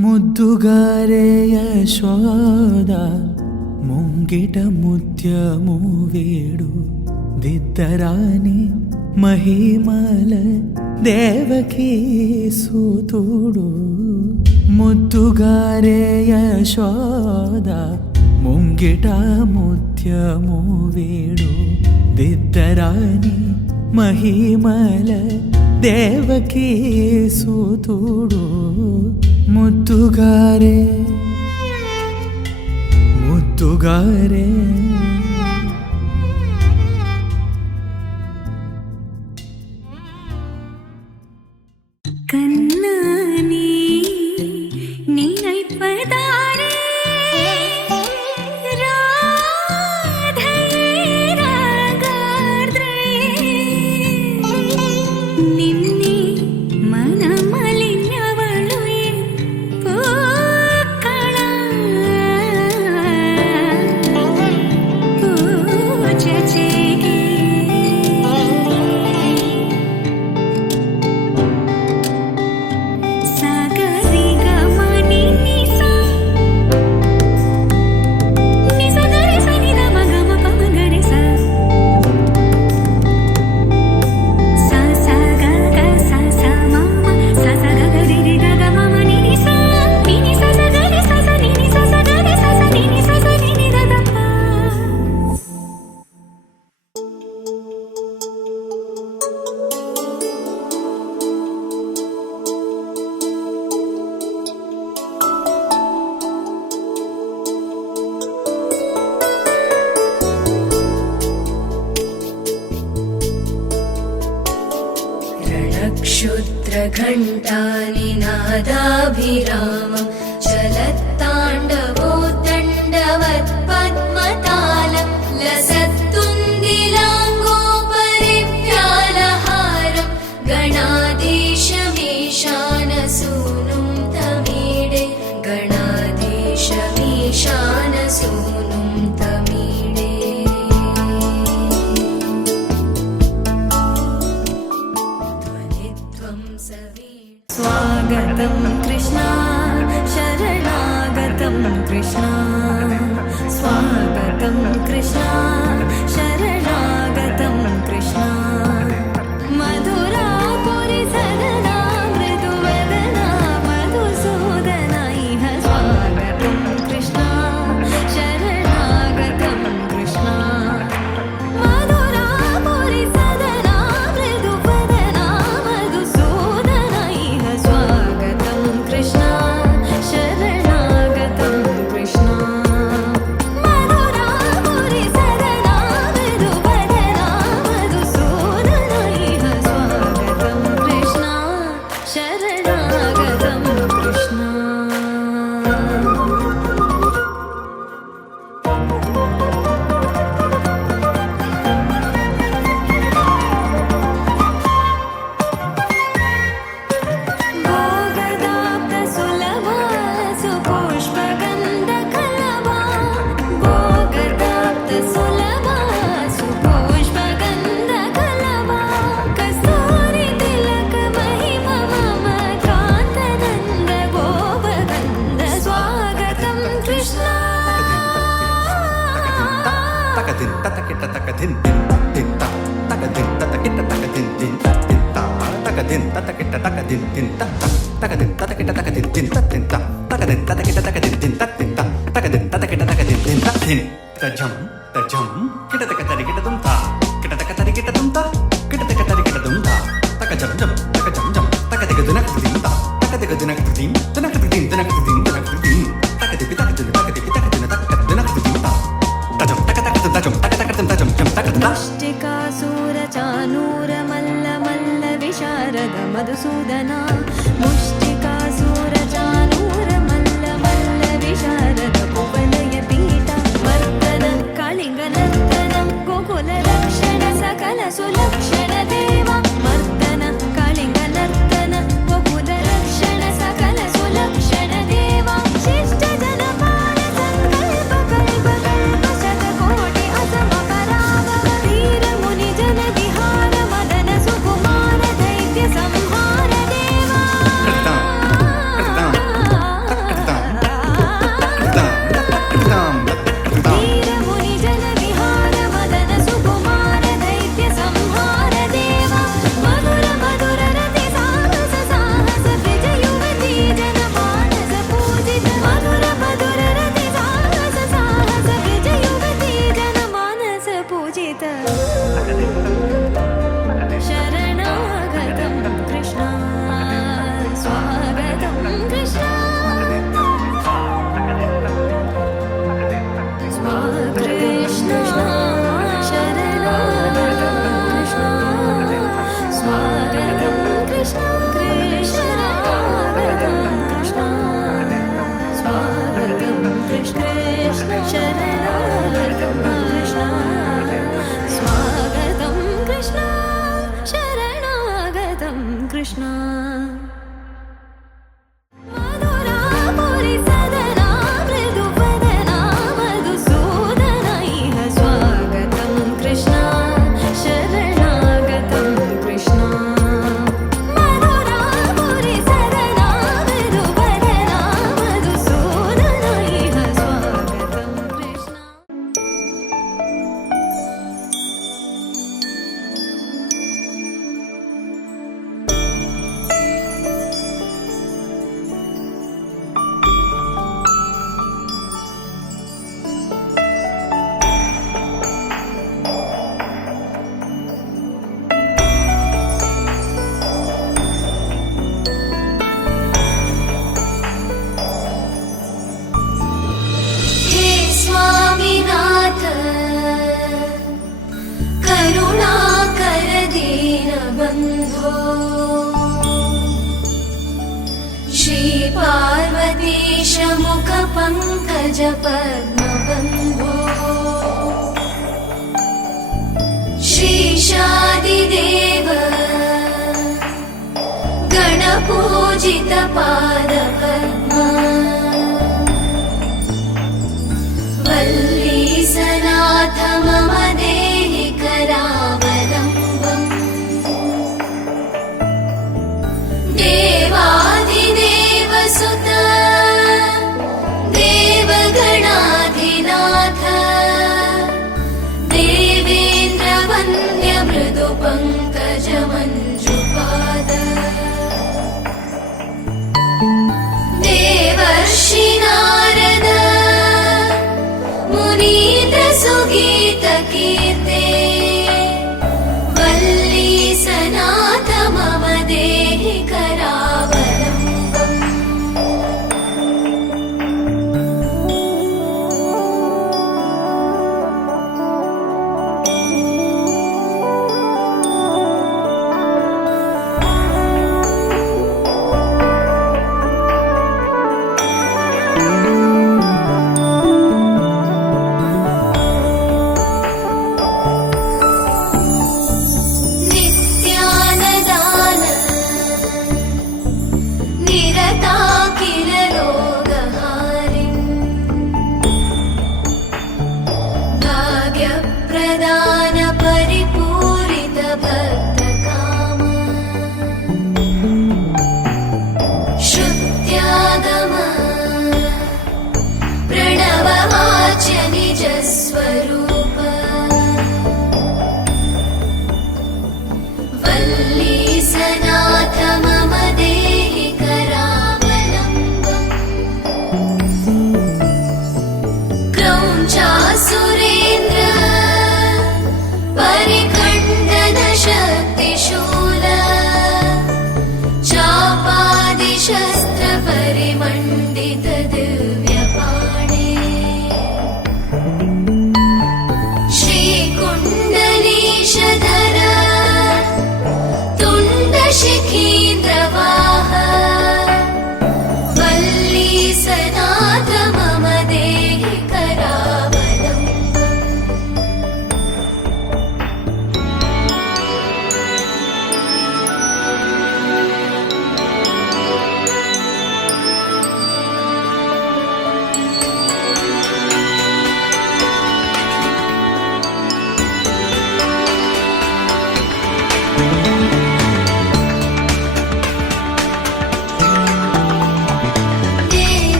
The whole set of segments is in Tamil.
ముద్దుగారే యశోద ముంగిట ముత్యము వేడు దిద్దరాని మహిమల దేవకీ సూతుడు. ముద్దుగారే యశోద ముంగిట ముత్యము వేడు దిద్దరాని మహిమల దేవకీ సూతుడు. ముద్దుగారే ముద్దుగారే கண்ணானே நினைப்பதாரே ராதை ராகார்த்ரே நின்னே மனமலிஞ்சவಳು பூக்கள பூஜೆ क्षुद्रघण्टानिनादाभिरामं चलत्ताण्डवोत्तण्डवत्पद्मतालं लसत्तुन्दिलाङ्गोपरिव्यालहारं गणाधीशमीशानसूनुं तमीडे गणाधीशमीशानसूनुं तमीडे. स्वागतं कृष्णा शरणागतं कृष्णा स्वागतं कृष्णा शरणागतं कृष्णा मधुरापुरि सदना मृदुवदना मधुसूदना इह स्वागतं कृष्णा शरणागतं कृष्णा मधुरापुरि सदना मृदुवदना मधुसूदना इह स्वागतं कृष्णा शरणागतं कृष्णा मधुरापुरि सदना मृदुवदना मधुसूदना इह स्वागतं कृष्णा शरणागतं कृष्णा. भोगदाप्तसुलभा सुपुष्पगन्धकलभा भोगदाप्तसुलभा सुपुष्पगन्धकलभा कस्तूरितिलकमहिमा मम कान्तनन्द गोपगन्ध स्वागतं कृष्णा. तकदिन ततकिट तकदिन दिन तकदिन ततकिट तकदिन दिन तकदिन ततकिट तकदिन दिन तकदिन ततकिट तकदिन दिन तकदिन ततकिट तकदिन दिन तकदिन ततकिट तकदिन दिन तजम तजम किटतक तरिकिट दुंता किटतक तरिकिट दुंता किटतक तरिकिट दुंता तकजम जम तकजम जम तकदिक दुनक दुंता तकदिक दुनक दुंता दुनक दुंता दुनक दुंता दुनक दुंता तकदिक तकदिक तकदिक तकदिक दुनक दुंता तजम तकतक तजम तकतक तजम जम तकदना मुष्टिकासुरचानूरमल्ल विशारद मधुसूदना मुष्टिकासुरचानूरमल्ल विशारद कुवलय पीठा वर्तन कालिङ्गनर्तन गोकुलरक्षण सकल सुलक्षण देवा वर्तन कालिङ्गनर्तन गोकुलरक्षण सकल सुलक्षण देवा शिष्ट जनपाल संकल्प कल्प कल्प शतकोटि असमपराभव वीर मुनि जन विहार मदन सुकुमार दैत्य संहार देवा. पंकज पद्मबन्धो श्रीशादिदेव गणपूजित पादपद्मा वल्लीसनाथ मम देहि करावलम्बम् देवाधिदेवसुत देवगणाधिनाथ देवेन्द्रवन्द्य मृदु पङ्कज मञ्जुपाद देवर्षि नारद मुनीन्द्र सुगीत कीर्ते वल्लीसनाथ मम देहि करावलम्बम् नित्यानदान निरताखिल रोगहारिन् भाग्यप्रदान परिपूरित भक्तकाम श्रुत्यागम प्रणववाच्य निजस्वरूप वल्लीसनाथ मम देहि करावलम्बम् क्रौञ्चासुरेन्द्र परिखण्डन शक्तिशूल चापादिशस्त्र परिमण्डित दिव्यपाणे श्रीकुण्डलीशधर तुण्डशिखीन्द्रवाह वल्लीसनाथ मम देहि करावलम्बम्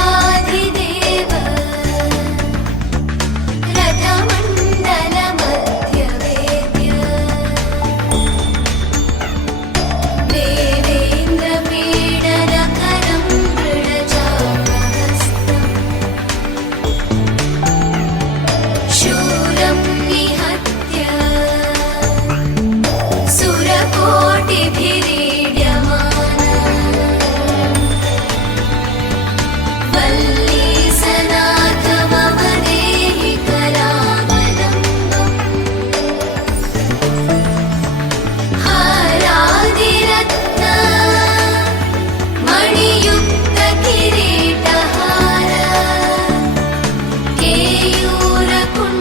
देवाधिदेव रथमण्डल मध्यवेद्य देवेन्द्र पीडनकरं दृढचापहस्तम् शूरं निहत्य सुरकोटिभिरीड्यमान वल्लीसनाथ मम देहि करावलम्बम् हारादिरत्न मणियुक्त किरीटहार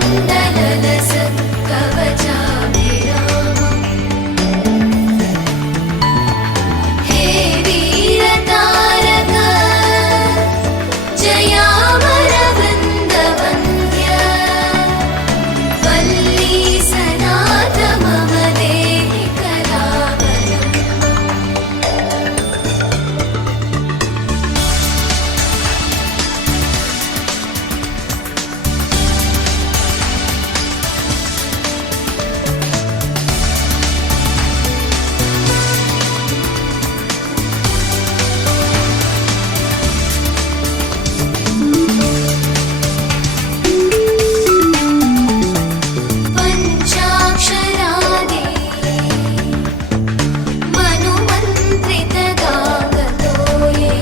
केयूरकुण्डललसत् कवचाभिरामम् हे वीरतारक जयामरवृन्दवन्द्य वल्लीसनाथ मम देहि करावलम्बम् पञ्चाक्षरादि मनुमन्त्रित गागतोये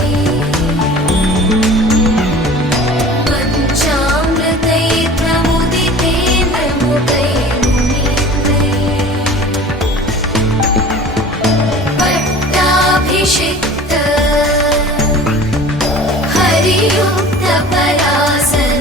पञ्चामृतैर्प्रमुदितेन्द्रमुदैर्मुनीन्द्रैः पट्टाभिषिक्त हरियुक्त परासन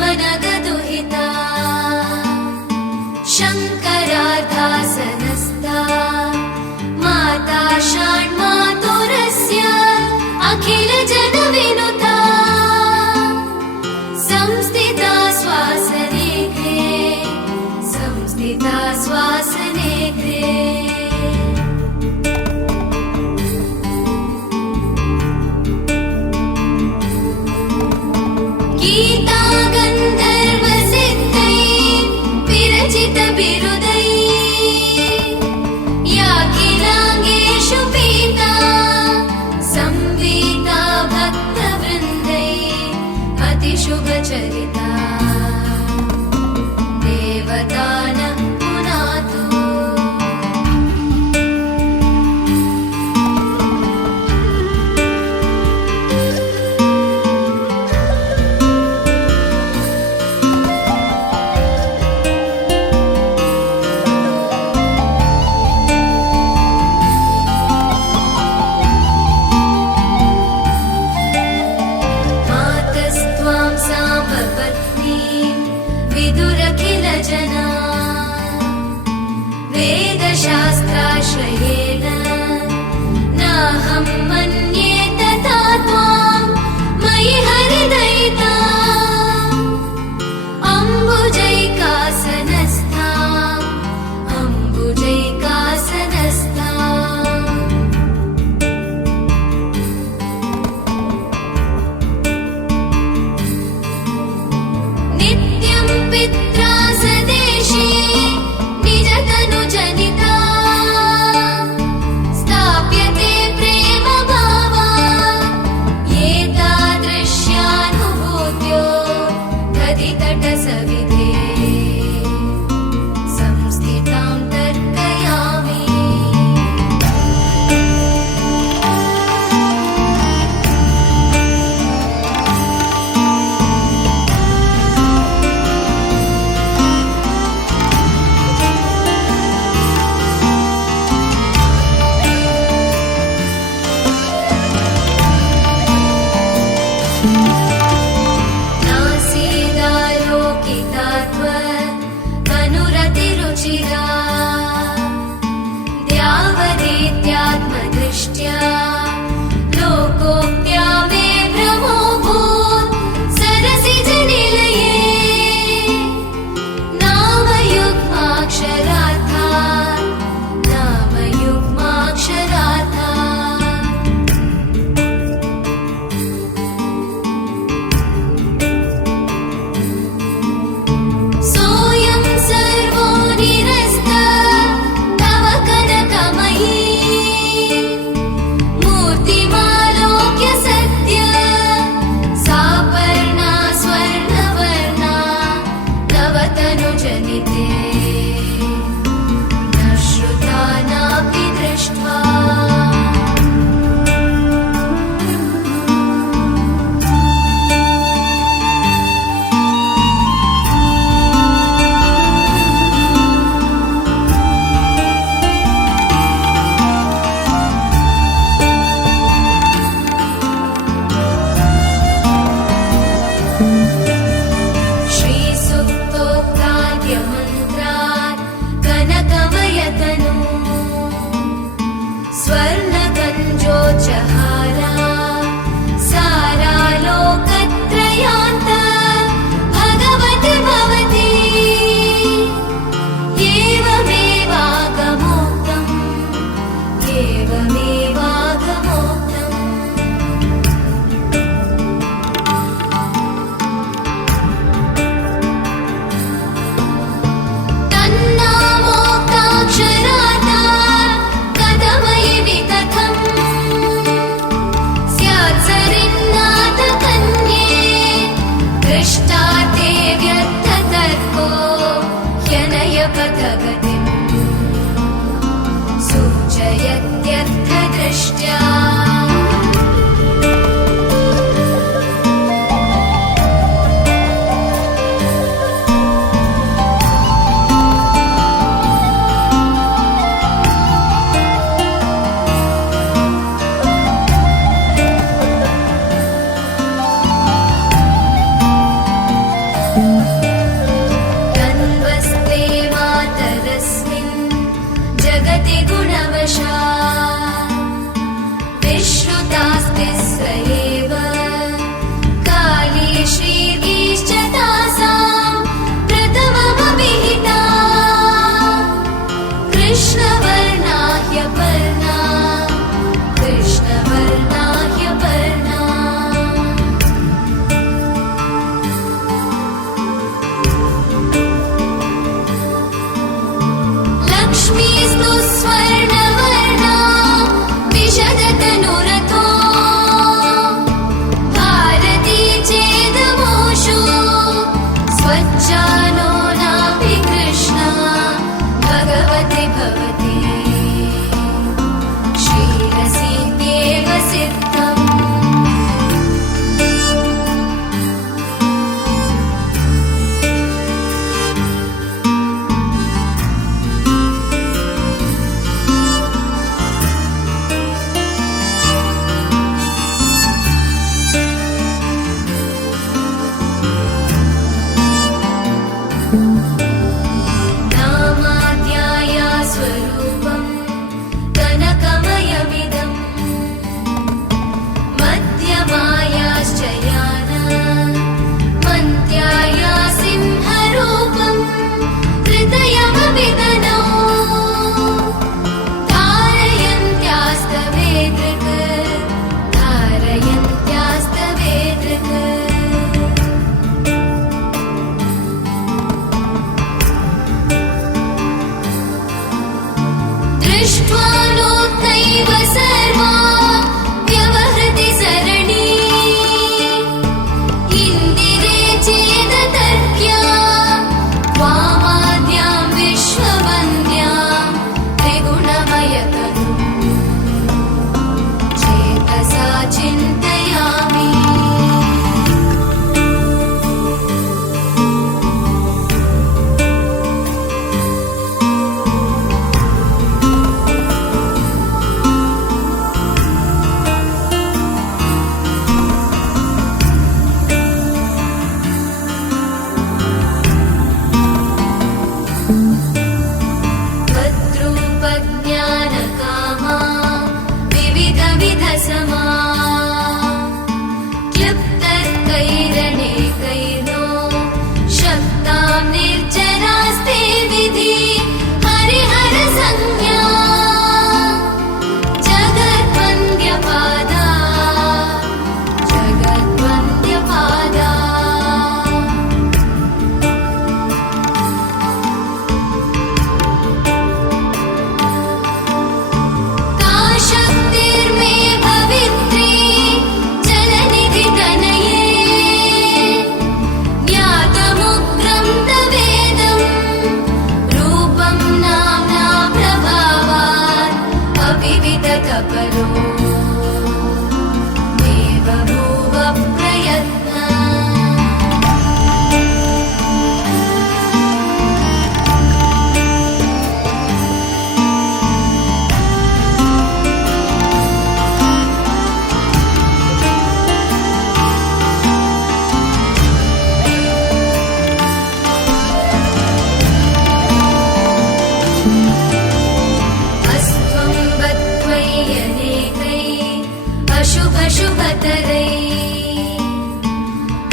मणिमनगदुहिता शङ्करार्धासनस्था माता षण्मातुरस्य अखिलजनविनुता संस्थिता श्वासनेत्रे संस्थिता श्वासनेत्रे गीता गन्धर्वसिद्धै विरचितबिरुदै याखिलाङ्गेषु पीता संवीता भक्तवृन्दै अतिशुभचरिता देवतानः पुनातु मातस्त्वां साम्बपत्नीं विदुरखिलजना वेदशास्त्राश्रयेण नाहं मन्ये तथा त्वां मयि हरिदयिता अम्बुजैकासनस्थाम् अम्बुजैकासनस्थाम् नित्यं पित्रा सदेशे निजतनुजनिता स्थाप्यते प्रेमभावा एतादृश्यानुभूत्यो दधितटसविधे संस्थितां तर्कयामि नासीदालोकिता त्वदनुरतिरुचिरा द्यावदेत्यात्मदृष्ट्या लोकोक्त्या मे भ्रमोऽभूत् सरसिजनिलये नामयुग्माक्षरार्थात् नामयुग्माक्षरार्थात् सोऽयं सर्वो निरस्त तव कनकमयी मूर्तिमालोक्य सद्य सापर्णा स्वर्णवर्णा तव तनुजनिते न श्रुता नापि दृष्ट्वा श्रीसुक्तोक्ताद्यमन्त्रात् कनकमयतनु स्वर्णगञ्जोच्चहारा सारालोकत्रयान्त भगवति भवति एवमेवागमोक्तम् एवमेवागमोक्तम् तन्नामोक्ताक्षराता कथमयि विकथम् स्यात् सरिन्नाथ कन्ये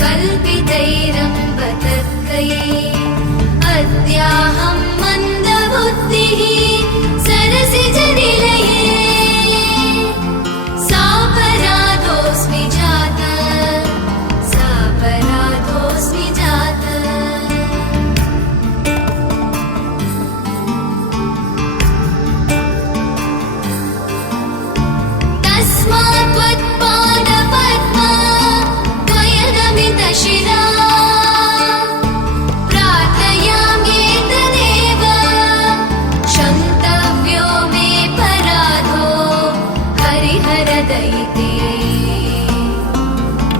कल्पितैरम्ब तत्कैः अद्याहं मन्दबुद्धिः सरसिजनिलये सापराधोऽस्मि जाता सापराधोऽस्मि जाता तस्मात् त्वत्पादपद्मा त्वयगमितशिरा प्रार्थयाम्येतदेव क्षन्तव्यो मे पराधो हरिहरदयिते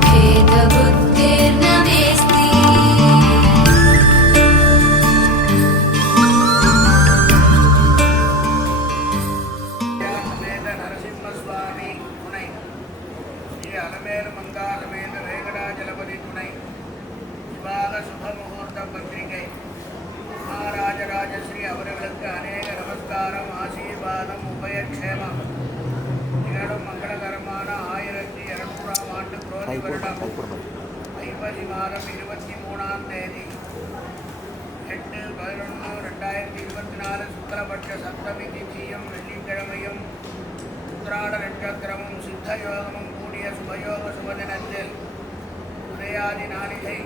भेदबुद्धिर्न मेऽस्ति சமேத நரசிம்மசுவாமி துணை, ஸ்ரீ அலமேலு மங்கா சமேத வேங்கடாஜலபதி துணை, விவாக சுப முகூர்த்த பத்திரிகை, மகாராஜராஜஸ்ரீ அவர்களுக்கு அநேக நமஸ்காரம், ஆசீர்வாதம், உபயக்ஷேமம். நிகழும் மங்களகரமான 1200ஆம் ஆண்டு குரோதி வருடம் ஐப்பசி மாதம் 23ஆம் தேதி 8/11/2024 சுக்லபட்ச சப்தமி திதியும் வெள்ளிக்கிழமையும் உத்திராட நட்சத்திரமும் சித்த யோகமும் கூடிய சுபயோக சுபதினத்தில் உதயாதி நாளிகை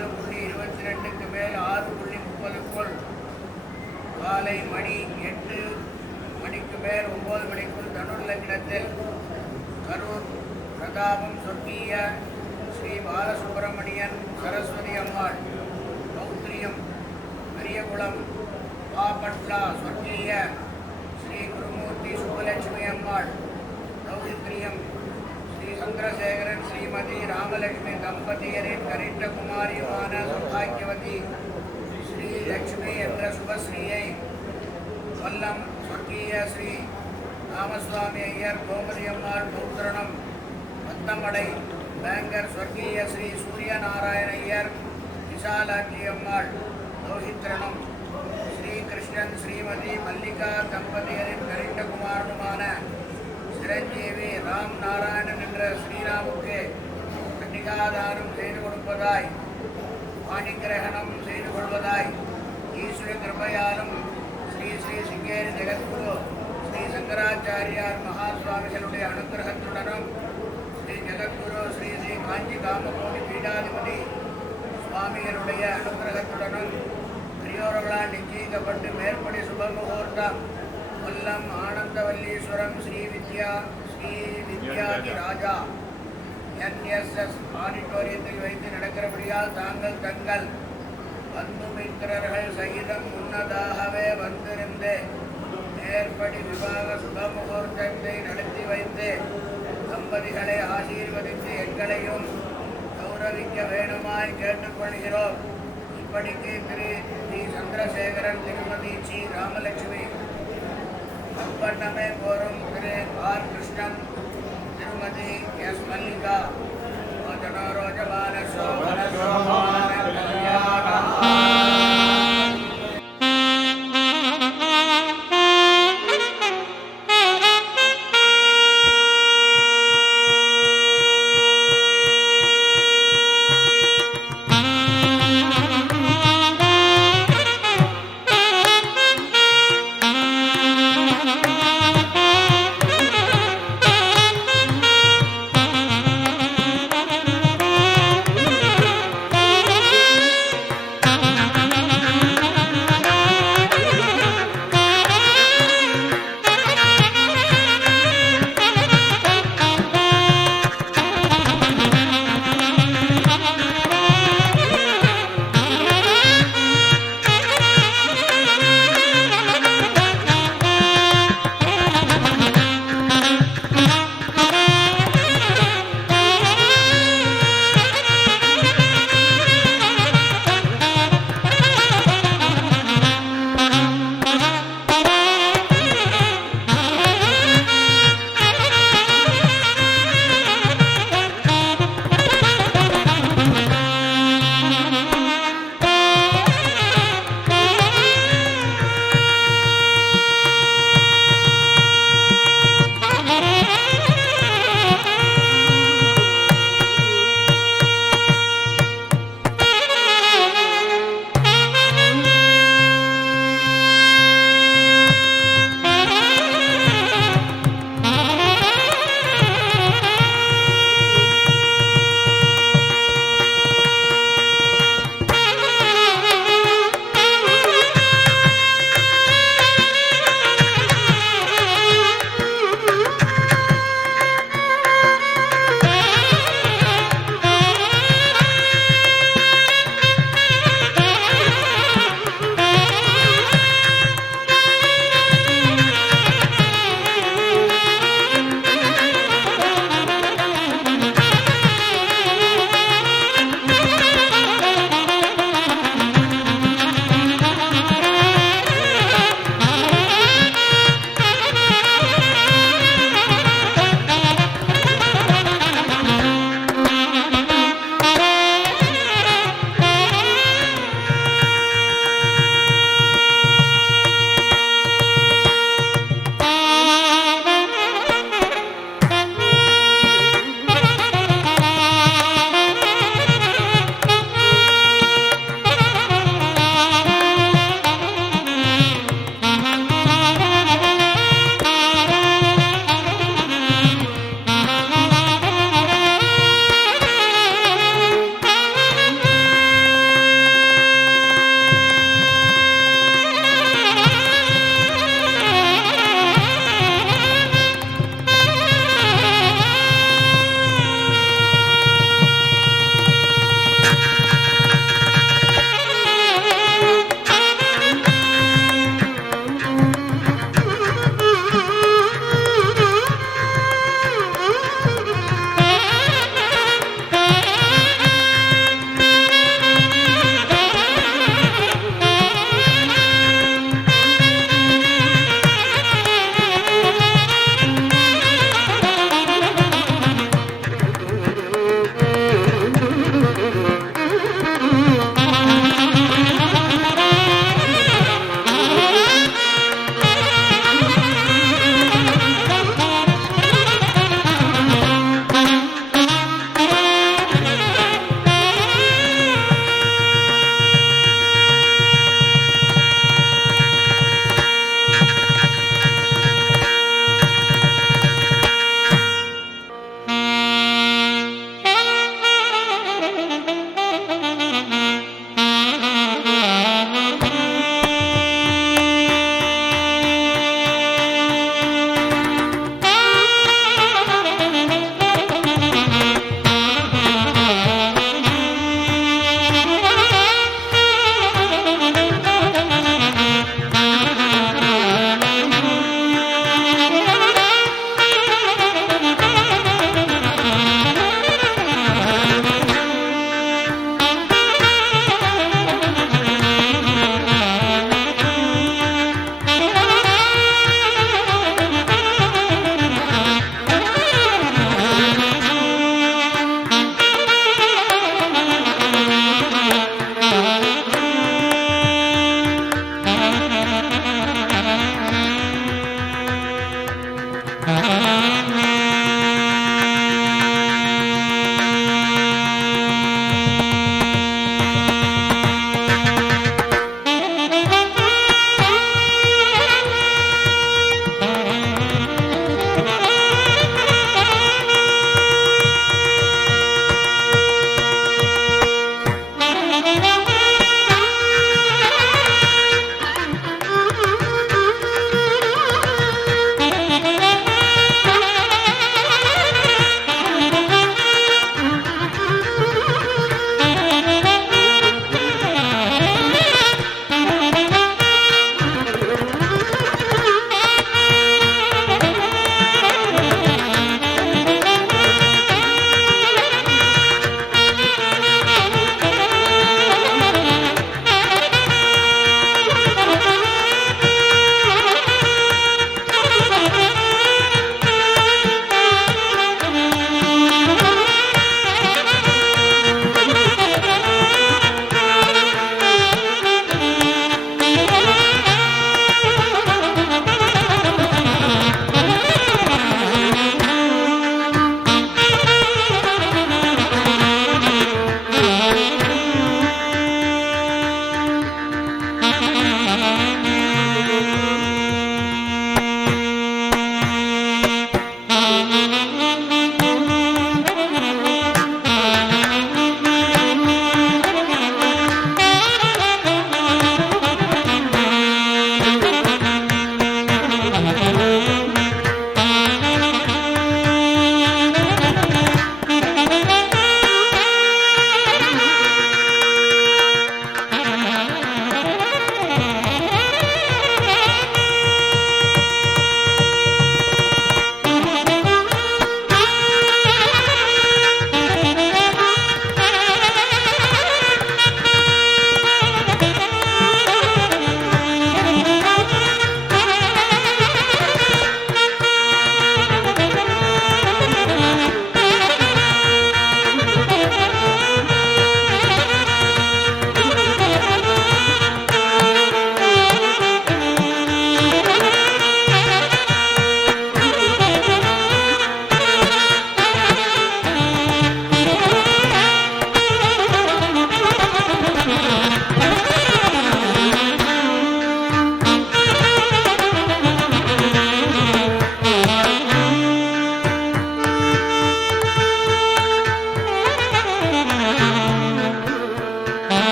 1:22க்கு மேல் 6:30க்குள் காலை மணி 8 மணிக்கு மேல் 9 மணிக்குள் தனுர் லக்னத்தில் கரூர் பிரதாபம் சொர்க்கீய ஸ்ரீ பாலசுப்பிரமணியன் சரஸ்வதி அம்மாள் பௌத்ரியம் பெரியகுளம் பாப்பட்லா சொர்க்கீய ஸ்ரீ குருமூர்த்தி சுப்பலட்சுமி அம்மாள் தௌஹித்ரியம் ஸ்ரீ சந்திரசேகரன் ஸ்ரீமதி ராமலட்சுமி தம்பதியரின் கரிட்ட குமாரியுமான சௌபாகியவதி ஸ்ரீ லட்சுமி என்ற சுபஸ்ரீயை கொல்லம் சொர்க்கீய ஸ்ரீ ராமசுவாமி ஐயர் கோமதி அம்மாள் பௌத்திரணம் பத்தமடை பேங்கர் சொர்க்கீய ஸ்ரீ சூரியநாராயண ஐயர் விசாலாட்சி அம்மாள் லோகித்ரணம் ஸ்ரீகிருஷ்ணன் ஸ்ரீமதி மல்லிகா தம்பதியரின் கரிண்டகுமாரனுமான சிரஞ்சீவி ராம் நாராயணன் என்ற ஸ்ரீராமுக்கு கன்னிகாதானம் செய்து கொடுப்பதாய் வாணிகிரகணம் செய்து கொள்வதாய் ஈஸ்வர கிருபையாலும் ஸ்ரீ ஸ்ரீ சிங்கேரி ஜெகத்குரு ஸ்ரீ சங்கராச்சாரியார் மகாசுவாமிகளுடைய அனுகிரகத்துடனும் ஸ்ரீ ஜெகத்குரு ஸ்ரீ ஸ்ரீ காஞ்சி காமகோடி பீடாதிபதி சுவாமிகளுடைய அனுகிரகத்துடனும் பெரியோர்களால் நிச்சயிக்கப்பட்டு மேற்படி சுபமுகூர்த்தம் கொல்லம் ஆனந்தவல்லீஸ்வரம் ஸ்ரீ வித்யாதி ராஜா என்எஸ்எஸ் ஆடிட்டோரியத்தில் வைத்து நடக்கிறபடியால் தாங்கள் தங்கள் பந்து மித்திரர்கள் சகிதம் முன்னதாகவே வந்திருந்து மேற்படி விவாக சுபமுகூர்த்தத்தை நடத்தி வைத்து தம்பதிகளை ஆசீர்வதித்து எங்களையும் கௌரவிக்க வேணுமாய் கேட்டுக்கொள்கிறோம். இப்படிக்கு திரு ஸ்ரீ சந்திரசேகரன் திருமதி ஸ்ரீ ராமலட்சுமி அப்பண்ணமே கோரும் திரு ஆர் கிருஷ்ணன் திருமதி எஸ் மல்லிகா ரோஜமான சோமன சோமான கல்யாண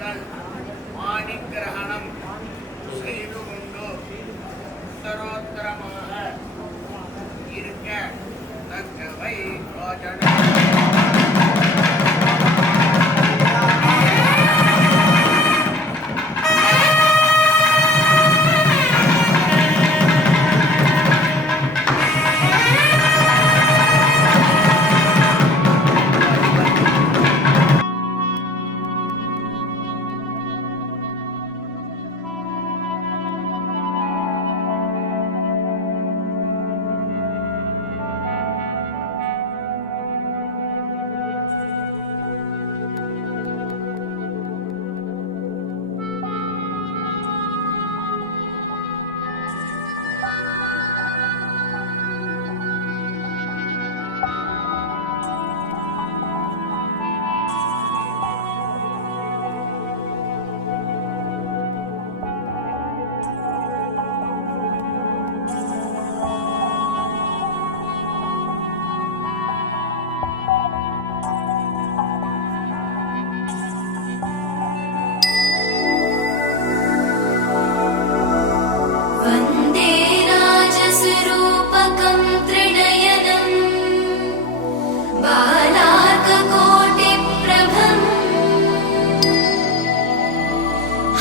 நீங்கள் மாணிக்கிரகணம் செய்து கொண்டு உத்தரோத்தரமாக இருக்க தக்கவை யோஜனை. वन्दे राजस्वरूपकं त्रिनयनं बालार्ककोटिप्रभम्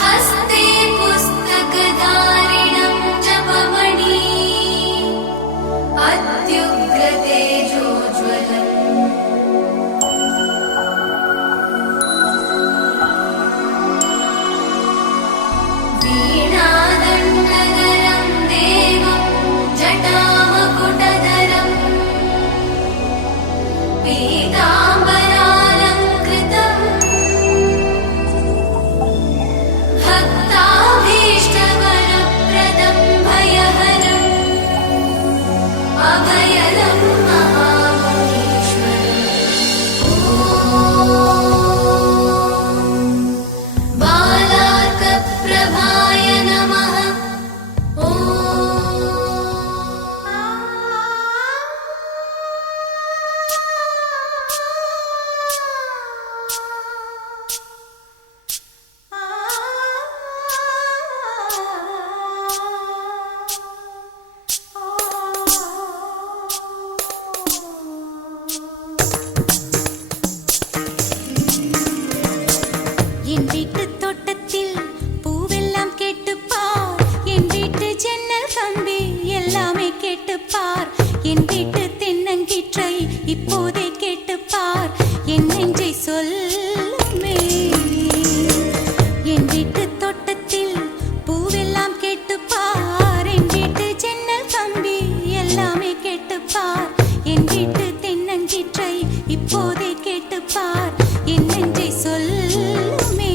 हस्ते पुस्तकधारिणं जपमणि अत्युग्रतेजोज्ज्वलम् वीणादण्डधरं देवं जटामकुटधरम् पीताम्बरालङ्कृतम् भक्ताभीष्टवरप्रदं भयहरम् अभयदं महामुनीश्वरम् बालार्कप्रभाय नमः। என் வீட்டு தோட்டத்தில் பூவெல்லாம் கேட்டுப்பார், என் வீட்டு ஜன்னல் கம்பி எல்லாமே கேட்டுப்பார், என் வீட்டு தென்னங்கீற்றை இப்போதே கேட்டுப்பார், என் நெஞ்சை சொல்லுமே. என் வீட்டு தோட்டத்தில் பூவெல்லாம் கேட்டுப்பார், என் வீட்டு ஜன்னல் கம்பி எல்லாமே கேட்டுப்பார், என் வீட்டு தென்னங்கீற்றை இப்போதே கேட்டுப்பார், என் நெஞ்சை சொல்லுமே.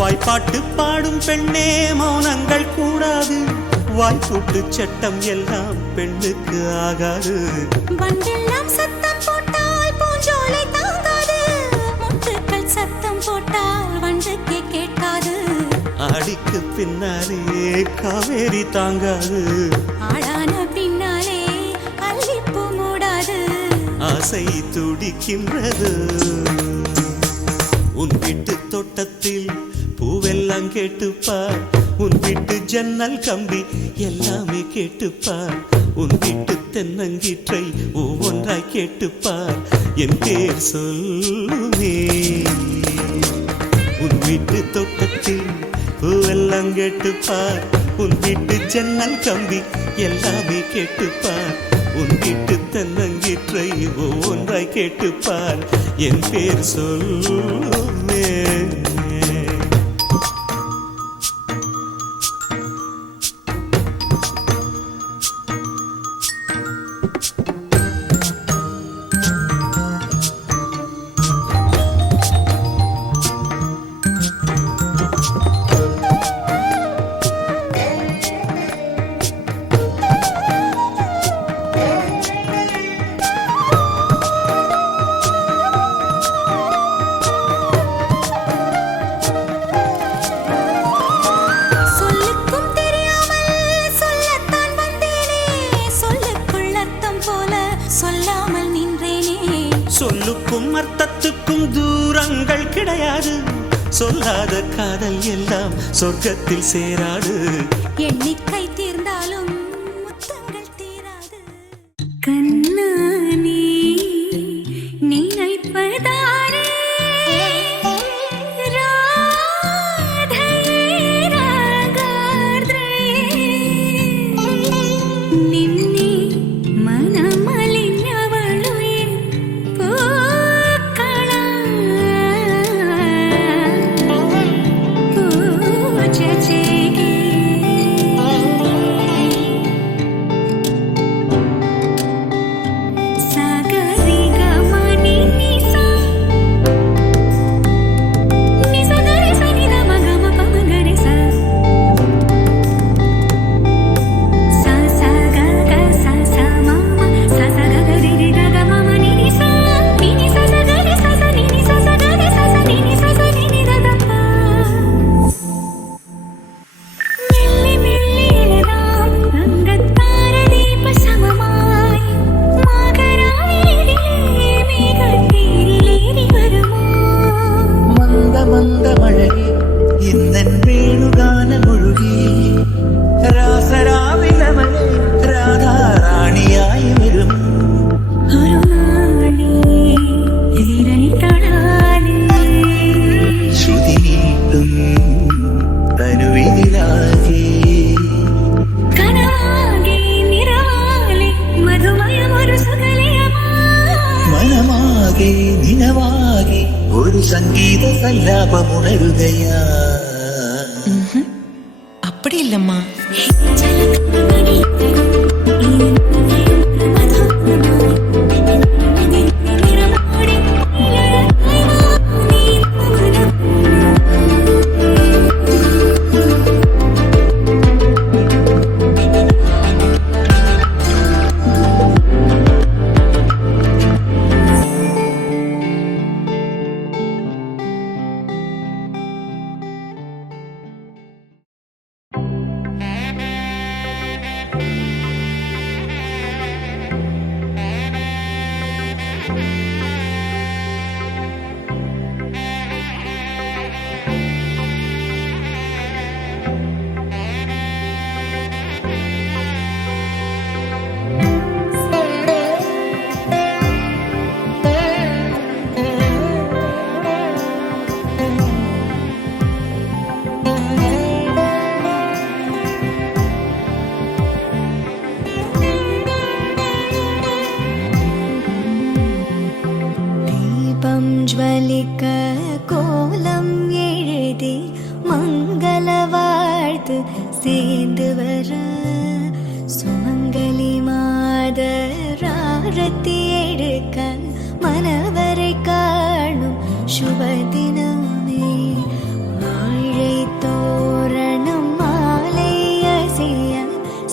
வாய்ப்பாட்டு பாடும் பெண்ணே மௌனங்கள் கூடாது, வாய்ப்பூட்டு சட்டம் எல்லாம் பெண்ணுக்கு ஆகாது. வண்டெல்லாம் சத்தம் போட்டால் பூஞ்சோலை தாங்காது, முட்டுக்கள் சத்தம் போட்டால் வண்டுக்கே கேட்காது. ஆடிக்கு பின்னாலே காவேரி தாங்காது, ஆளான பின்னாலே அல்லிப்பூ மூடாது. ஆசை துடிக்கின்றது. உன் வீட்டு தோட்டத்தில் பூவெல்லாம் கேட்டுப்பார், உன் வீட்டு ஜன்னல் கம்பி எல்லாமே கேட்டுப்பார், உன் வீட்டு தென்னங்கீற்றை ஒவ்வொன்றாய் கேட்டுப்பார், என் பேர் சொல்லுமே. உன் வீட்டு தோட்டத்தில் பூவெல்லாம் கேட்டுப்பார், உன் வீட்டு ஜன்னல் கம்பி எல்லாமே கேட்டுப்பார், உன் வீட்டு தென்னங்கீற்றை ஒவ்வொன்றாய் கேட்டுப்பார், என் பேர் சொல்லுமே. அர்த்தத்துக்கும் தூரங்கள் கிடையாது. சொல்லாத காதல் எல்லாம் சொர்க்கத்தில் சேராது. எண்ணிக்கை தீர்ந்தாலும் முத்தங்கள் தீராது. கண்ணானே நினைப்பதாரே ராதை ராகார்த்ரே நின்னே மனமலிഞ്ഞവളുയിൻ പൂക്കള പൂജചേകി നിനവാകെ ഒരു സംഗീത സല്ലാപമുണരുകയാ. அப்படி இல்லம்மா. ज्वलिक कोलम எழுதி மங்கள வாழ்த்து சேர்ந்து வர சுமங்கலி மாதர் ஆரத்தி எடுக்க மனவரை காணும் சுப தினமே வாழை தோரணம் மாலை அசைய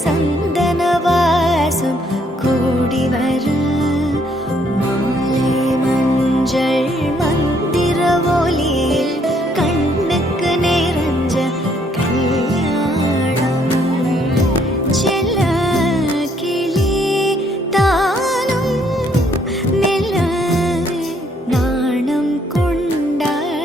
சந்தன வாசம் கூடி வர மாலை மஞ்சள் மந்திர ஒலியில் கண்ணுக்கு நிறைஞ்ச கல்யாணம் செல்ல கிளி தானும் நில நாணம் கொண்டாட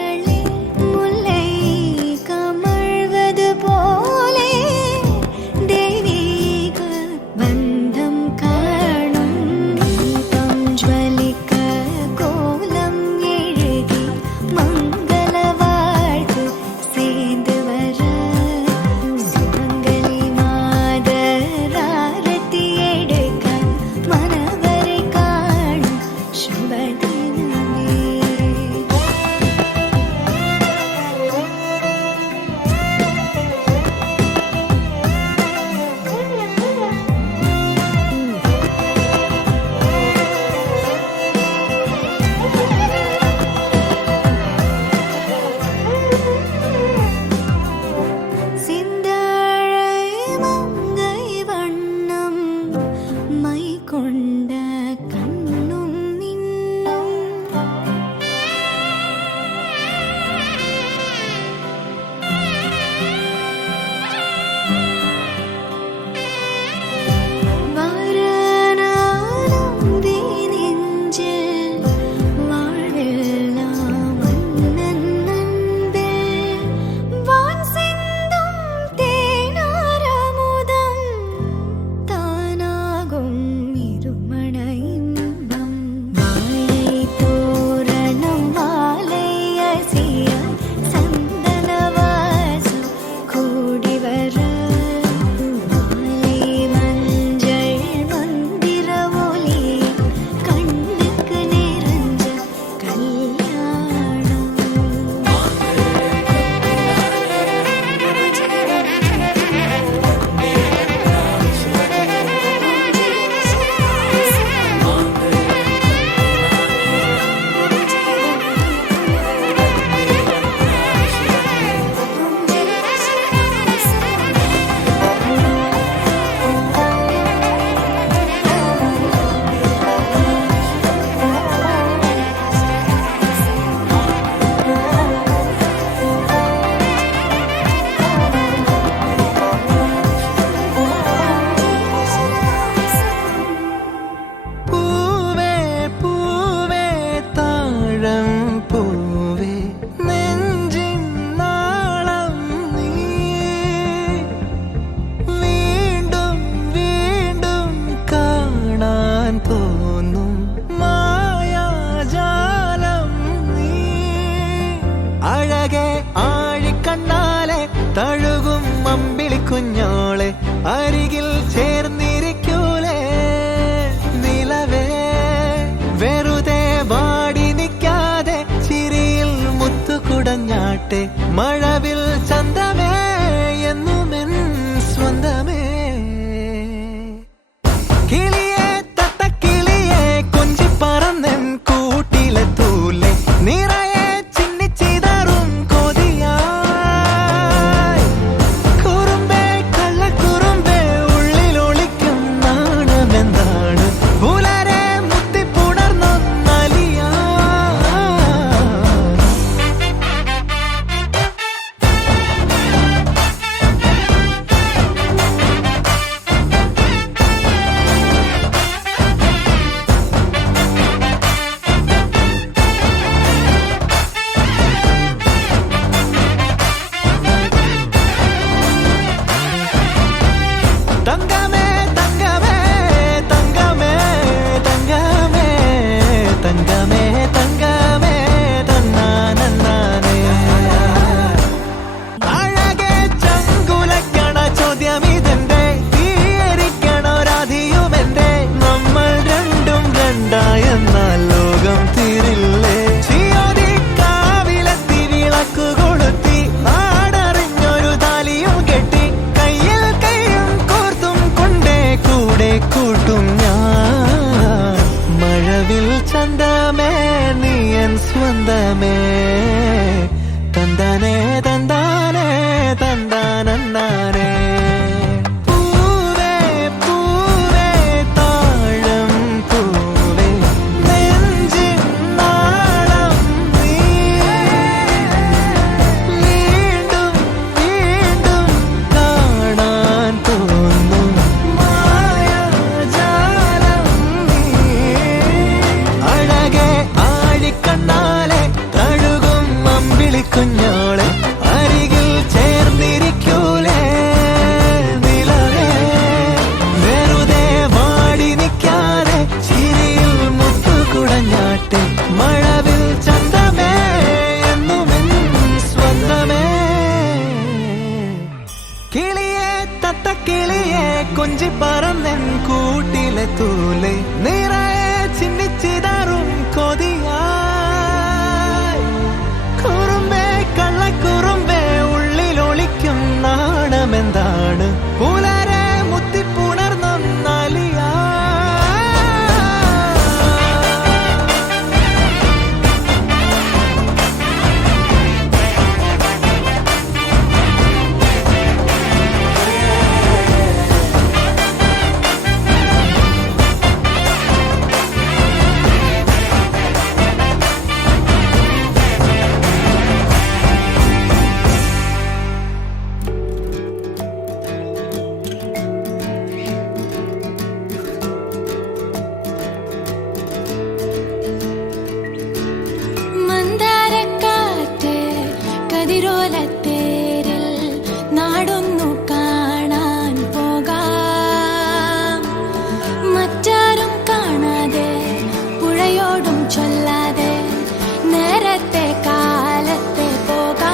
അഴകെ ആഴിക്കണ്ണാലെ തഴുകും അമ്പിളി കുഞ്ഞോളെ അരികിൽ ചേർന്നിരിക്കൂലേ നിലവേ വെറുതെ വാടി നിൽക്കാതെ ചിരിയിൽ മുത്തുകുടഞ്ഞാട്ടെ മഴവിൽ ചന്തമേ എന്നുമെൻ സ്വന്തമേ കിളിയെ തത്തക്കിളിയെ കൊഞ്ചി പറന്നെൻ കൂട്ടിലെ തൂലെ നിറയെ ചിന്നിച്ചിതറും കൊതിയായി കുറുമ്പേ കള്ളക്കുറുമ്പേ ഉള്ളിലൊളിക്കും നാണമെന്താണ് പുലരെ മുത്തിപ്പുണർന്നൊന്നലിയാ തങ്കമേ തങ്കമേ തങ്കമേ തങ്കമേ തങ്കമേ തങ്കമേ തന്നാനേ അഴകെ ചങ്കുലക്കണ ചോദ്യമിതെന്റെ തീയരിക്കണ രാധിയുമെന്റെ നമ്മൾ രണ്ടും രണ്ടായെന്നാൽ ലോകം തീരില്ലേ ചിയോതി കാവിലെത്തി വിളക്കു കൊളുത്തി നാടറിഞ്ഞൊരു താലിയും കെട്ടി കയ്യിൽ കൈയും കോർത്തും കൊണ്ടേ കൂടെ കൂട്ടും ഞാൻ മഴവിൽ ചന്തമേ നീയൻ സ്വന്തമേ തന്താനേ തന്താനേ തന്താനേ പൂവേ പൂവേ താഴം പൂവേ നെഞ്ചിൻ നാളം നീ വീണ്ടും വീണ്ടും കാണാൻ തോന്നും മായാജാലം നീ അഴകെ ആഴിക്കണ്ണാലെ തഴുകും അമ്പിളി കുഞ്ഞോളെ അരികിൽ ചേർന്നിരിക്കൂലേ നിലവേ വെറുതെ വാടി നിൽക്കാതെ ചിരിയിൽ മുത്തുകുടഞ്ഞാട്ടെ മഴവിൽ ചന്തമേ എന്നുമെൻ സ്വന്തമേ കിളിയെ തത്തക്കിളിയെ കൊഞ്ചി പറന്നെൻ കൂട്ടിലെ തൂലെ നിറയെ ചിന്നിച്ചിതറും കൊതിയായി കുറുമ്പേ കള്ളക്കുറുമ്പേ ഉള്ളിലൊളിക്കും നാണമെന്താണ് പുലരെ മുത്തിപ്പുണർന്നൊന്നലിയാ മന്ദാരക്കാറ്റ് കതിരോലത്തേരിൽ നാടൊന്നു കാണാൻ പോകാം മറ്റാരും കാണാതെ പുഴയോടും ചൊല്ലാതെ നേരത്തെ കാലത്തെ പോകാം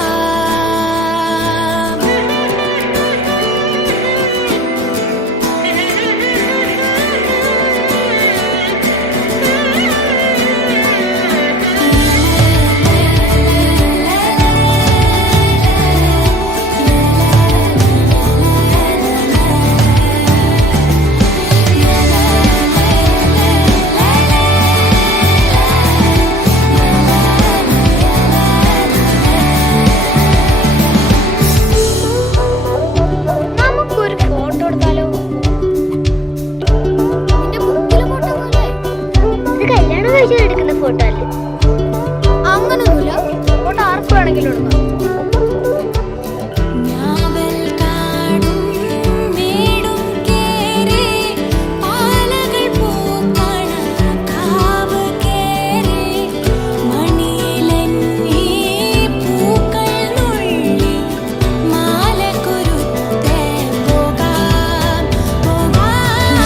നമുക്കൊരു ഫോട്ടോ എടുത്താലോ നിന്റെ ബുക്കിലെ ഫോട്ടോ പോലെ ഇത് കല്യാണം കഴിച്ചാൽ എടുക്കുന്ന ഫോട്ടോ അല്ലേ അങ്ങനൊന്നുമില്ല ഫോട്ടോ ആർക്കും വേണമെങ്കിലും എടുക്കാം ഞാവൽ കാണും വീടും കേറി പാലകൾ പൂക്കണ കാവ് കേറി മണിയിലെന്നീ പൂക്കൾ നുള്ളി മാല കുരുത്തേ പോകാം പോകാം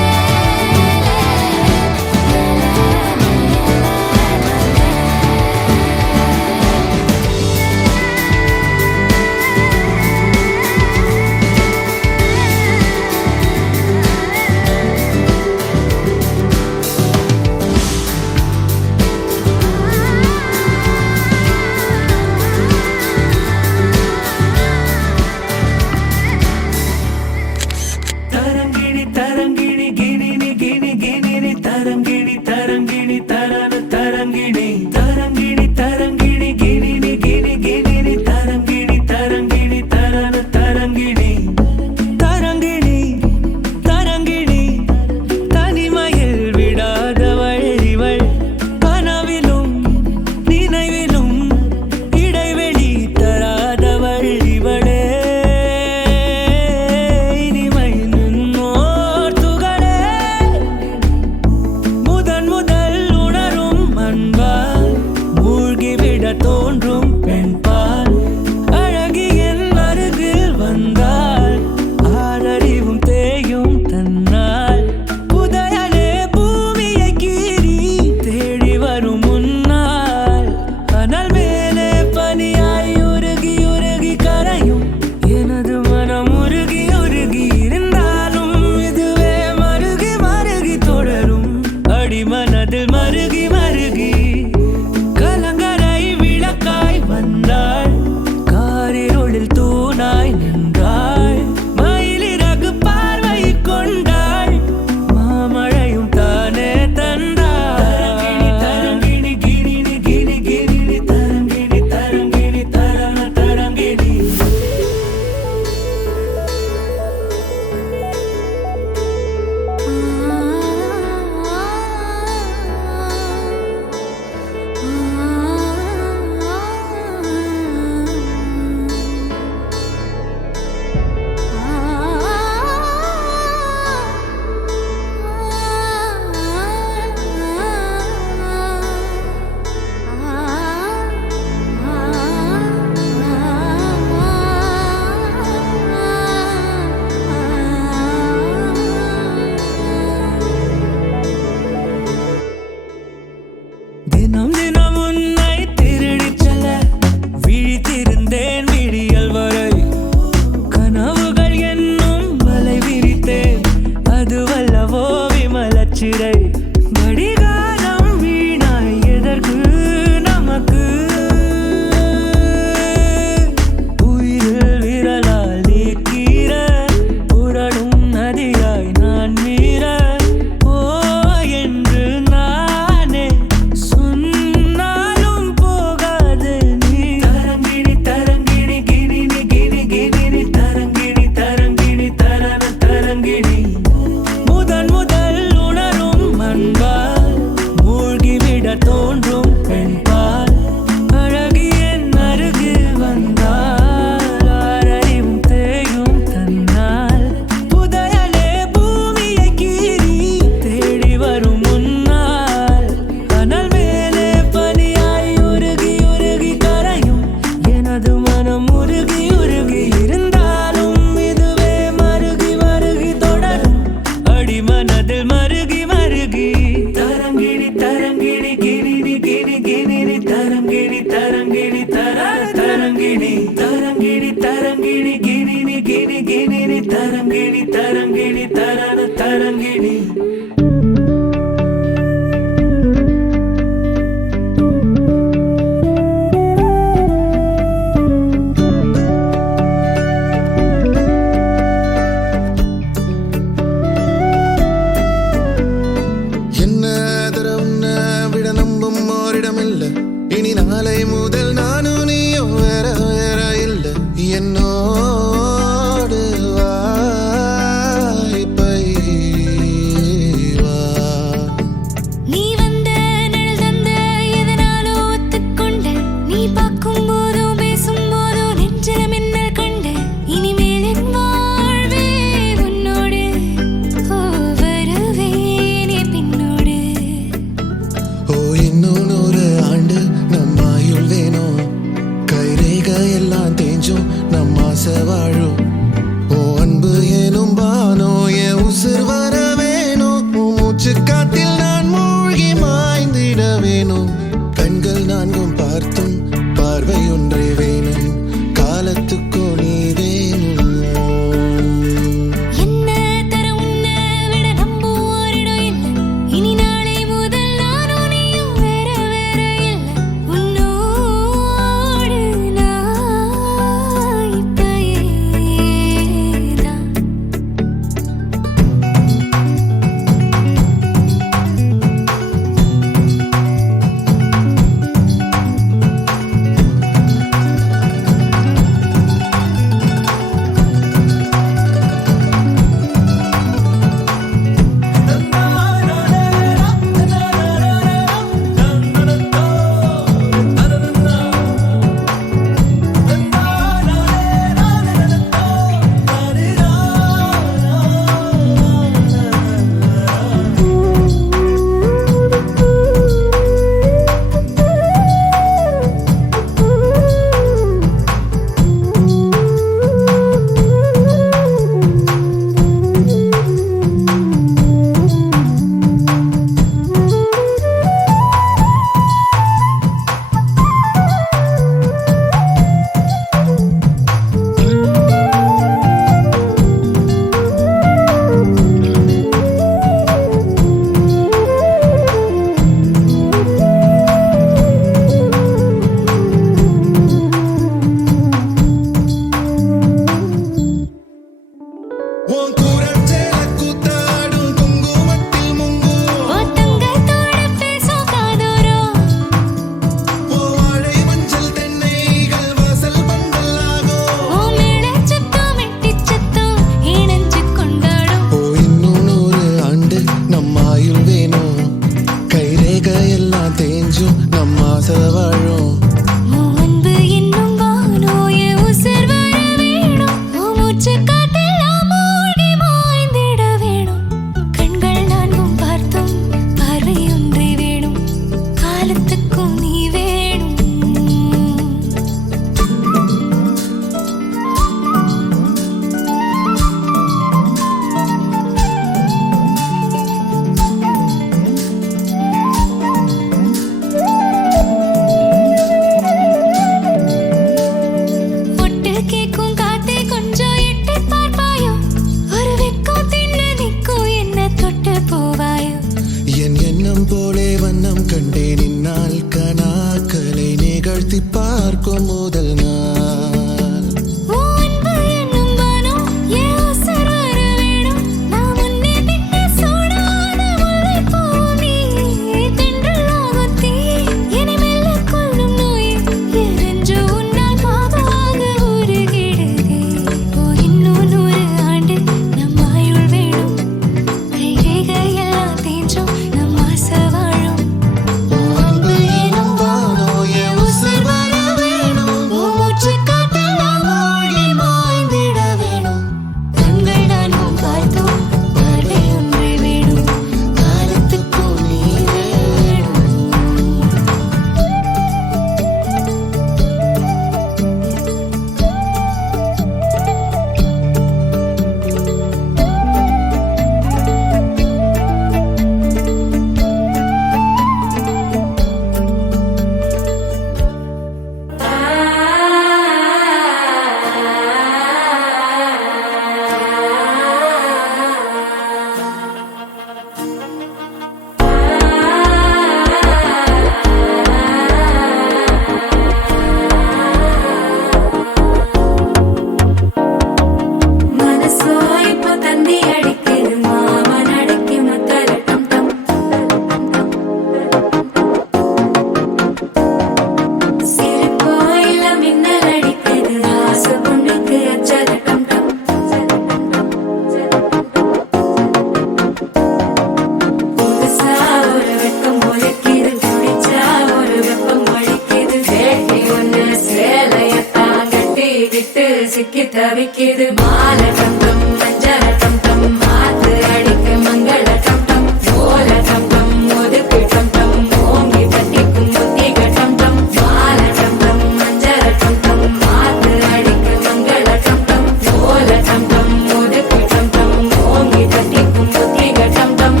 சிட்டு சிக்கி தவிக்குது மால டம் டம் மஞ்சள டம் டம் மாத்து அடிக்க மங்கள டம் டம் ஓல டம் டம் ஒதுக்கு டம் டம் ஓங்கி தட்டிக்கும் முத்திக டம் டம் மால டம் டம் மஞ்சள டம் டம் மாத்து அடிக்க மங்கள டம் டம் ஓல டம் டம் ஒதுக்கு டம் டம் ஓங்கி தட்டிக்கும் முத்திக டம் டம்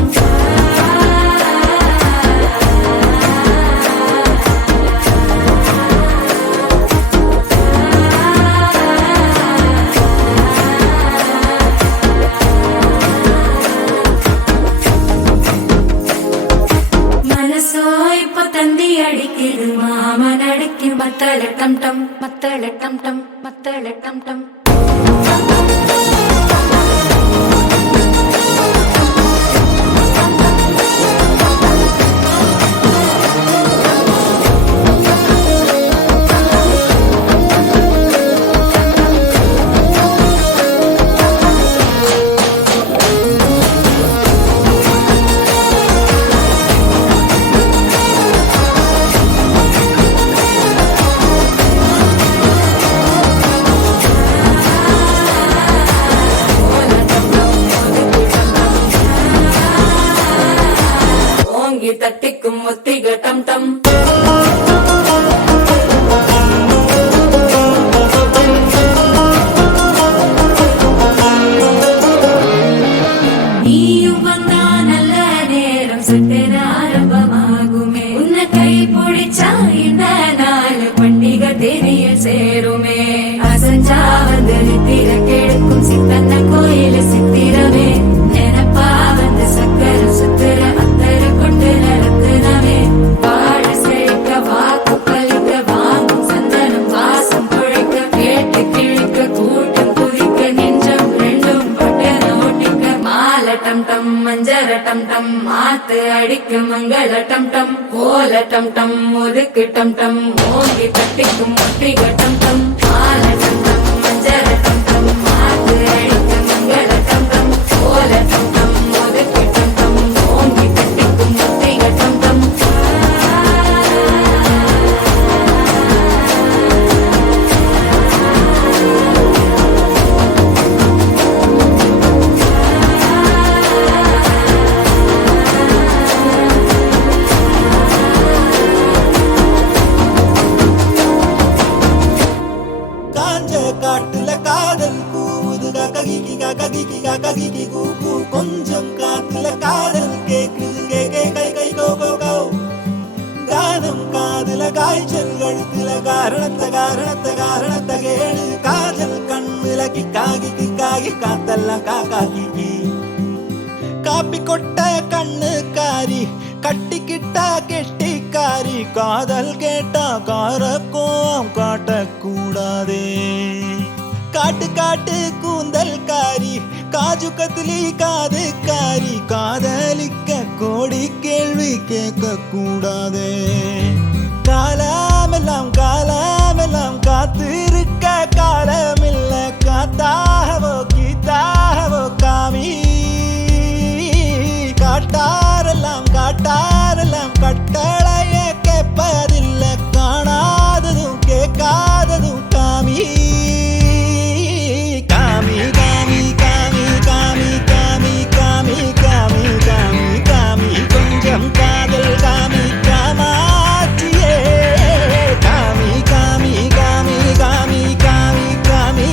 மனசோ இப்ப தந்தி அடிக்குது மாமன் அடிக்கு மத்தள டம் டம் மத்தள டம் டம் மத்தள டம் டம் ஓங்கி தட்டிக்கும் முத்திக டம் டம் நீயும் வந்தா நல்ல நேரம் சட்டென ஆரம்பமாகுமே உன்னை கை பிடிச்சா இந்த நாள் பண்டிகை தேதியில் சேருமே அசஞ்சா வந்து நித்திர கெடுக்கும் சித்தன்ன கோயில சித்திரமே நினைப்பா வந்து சக்கர சுத்திர அத்தர கொண்டு நடத்துனவே வாழ செழிக்க வாக்கு பலிக்க வாங்கும் சந்தனம் வாசம் குழைக்க கேட்டு கிழிக்க கூட்டம் குதிக்க நெஞ்சம் ரெண்டும் பட்டன ஒட்டிக்க மால டம் டம் மஞ்சர டம் டம் மாத்து அடிக்க மங்கள டம் டம் ஓல டம் டம் ஒதுக்கு டம் டம் ஓங்கி தட்டிக்கும் முத்திக டம் டம் மால டம் டம் மஞ்சர டம் டம் மாத்து அடிக்க மங்கள டம் டம் ஓல டம் டம் ஒதுக்கு டம் டம் ஓங்கி தட்டிக்கும் முத்திக டம் டம் காஞ்ச காட்டுல காதல் கூவுது ககிகி ககிகி ககிகி கூ கூ கொஞ்சம் காத்துல காதல் கேக்குது கே கே கை கை கோ கோ கோ காதம் காதுல காய்ச்சல் கழுத்துல காரணத்தை கேடு காதல் கண்ணுல கிக்காகி காத்தெல்லாம் காக்கி காப்பி கொட்ட கண்ணுக்காரி கட்டிக்கிட்டா கெட்டிக்காரி காதல் கேட்டா காரக்கோம் காட்டக்கூடாதே காட்டு கூந்தல் காரி காஜு கத்திலி காதுக்காரி காதலிக்க கோடி கேள்வி கேட்க கூடாதே காலமெல்லாம் காத்திருக்க காலமில்ல காத்தாகவோ கீத்தாகவோ காமி காட்டாரெல்லாம் கட்டளைய கேட்பதில்ல காணாததும் கேட்காததும் காமி காமி காமி காமி காமி காமி காமி காமி காமி காமி கொஞ்சம் காதல் காமி காமாட்சியே காமி காமி காமி காமி காமி காமி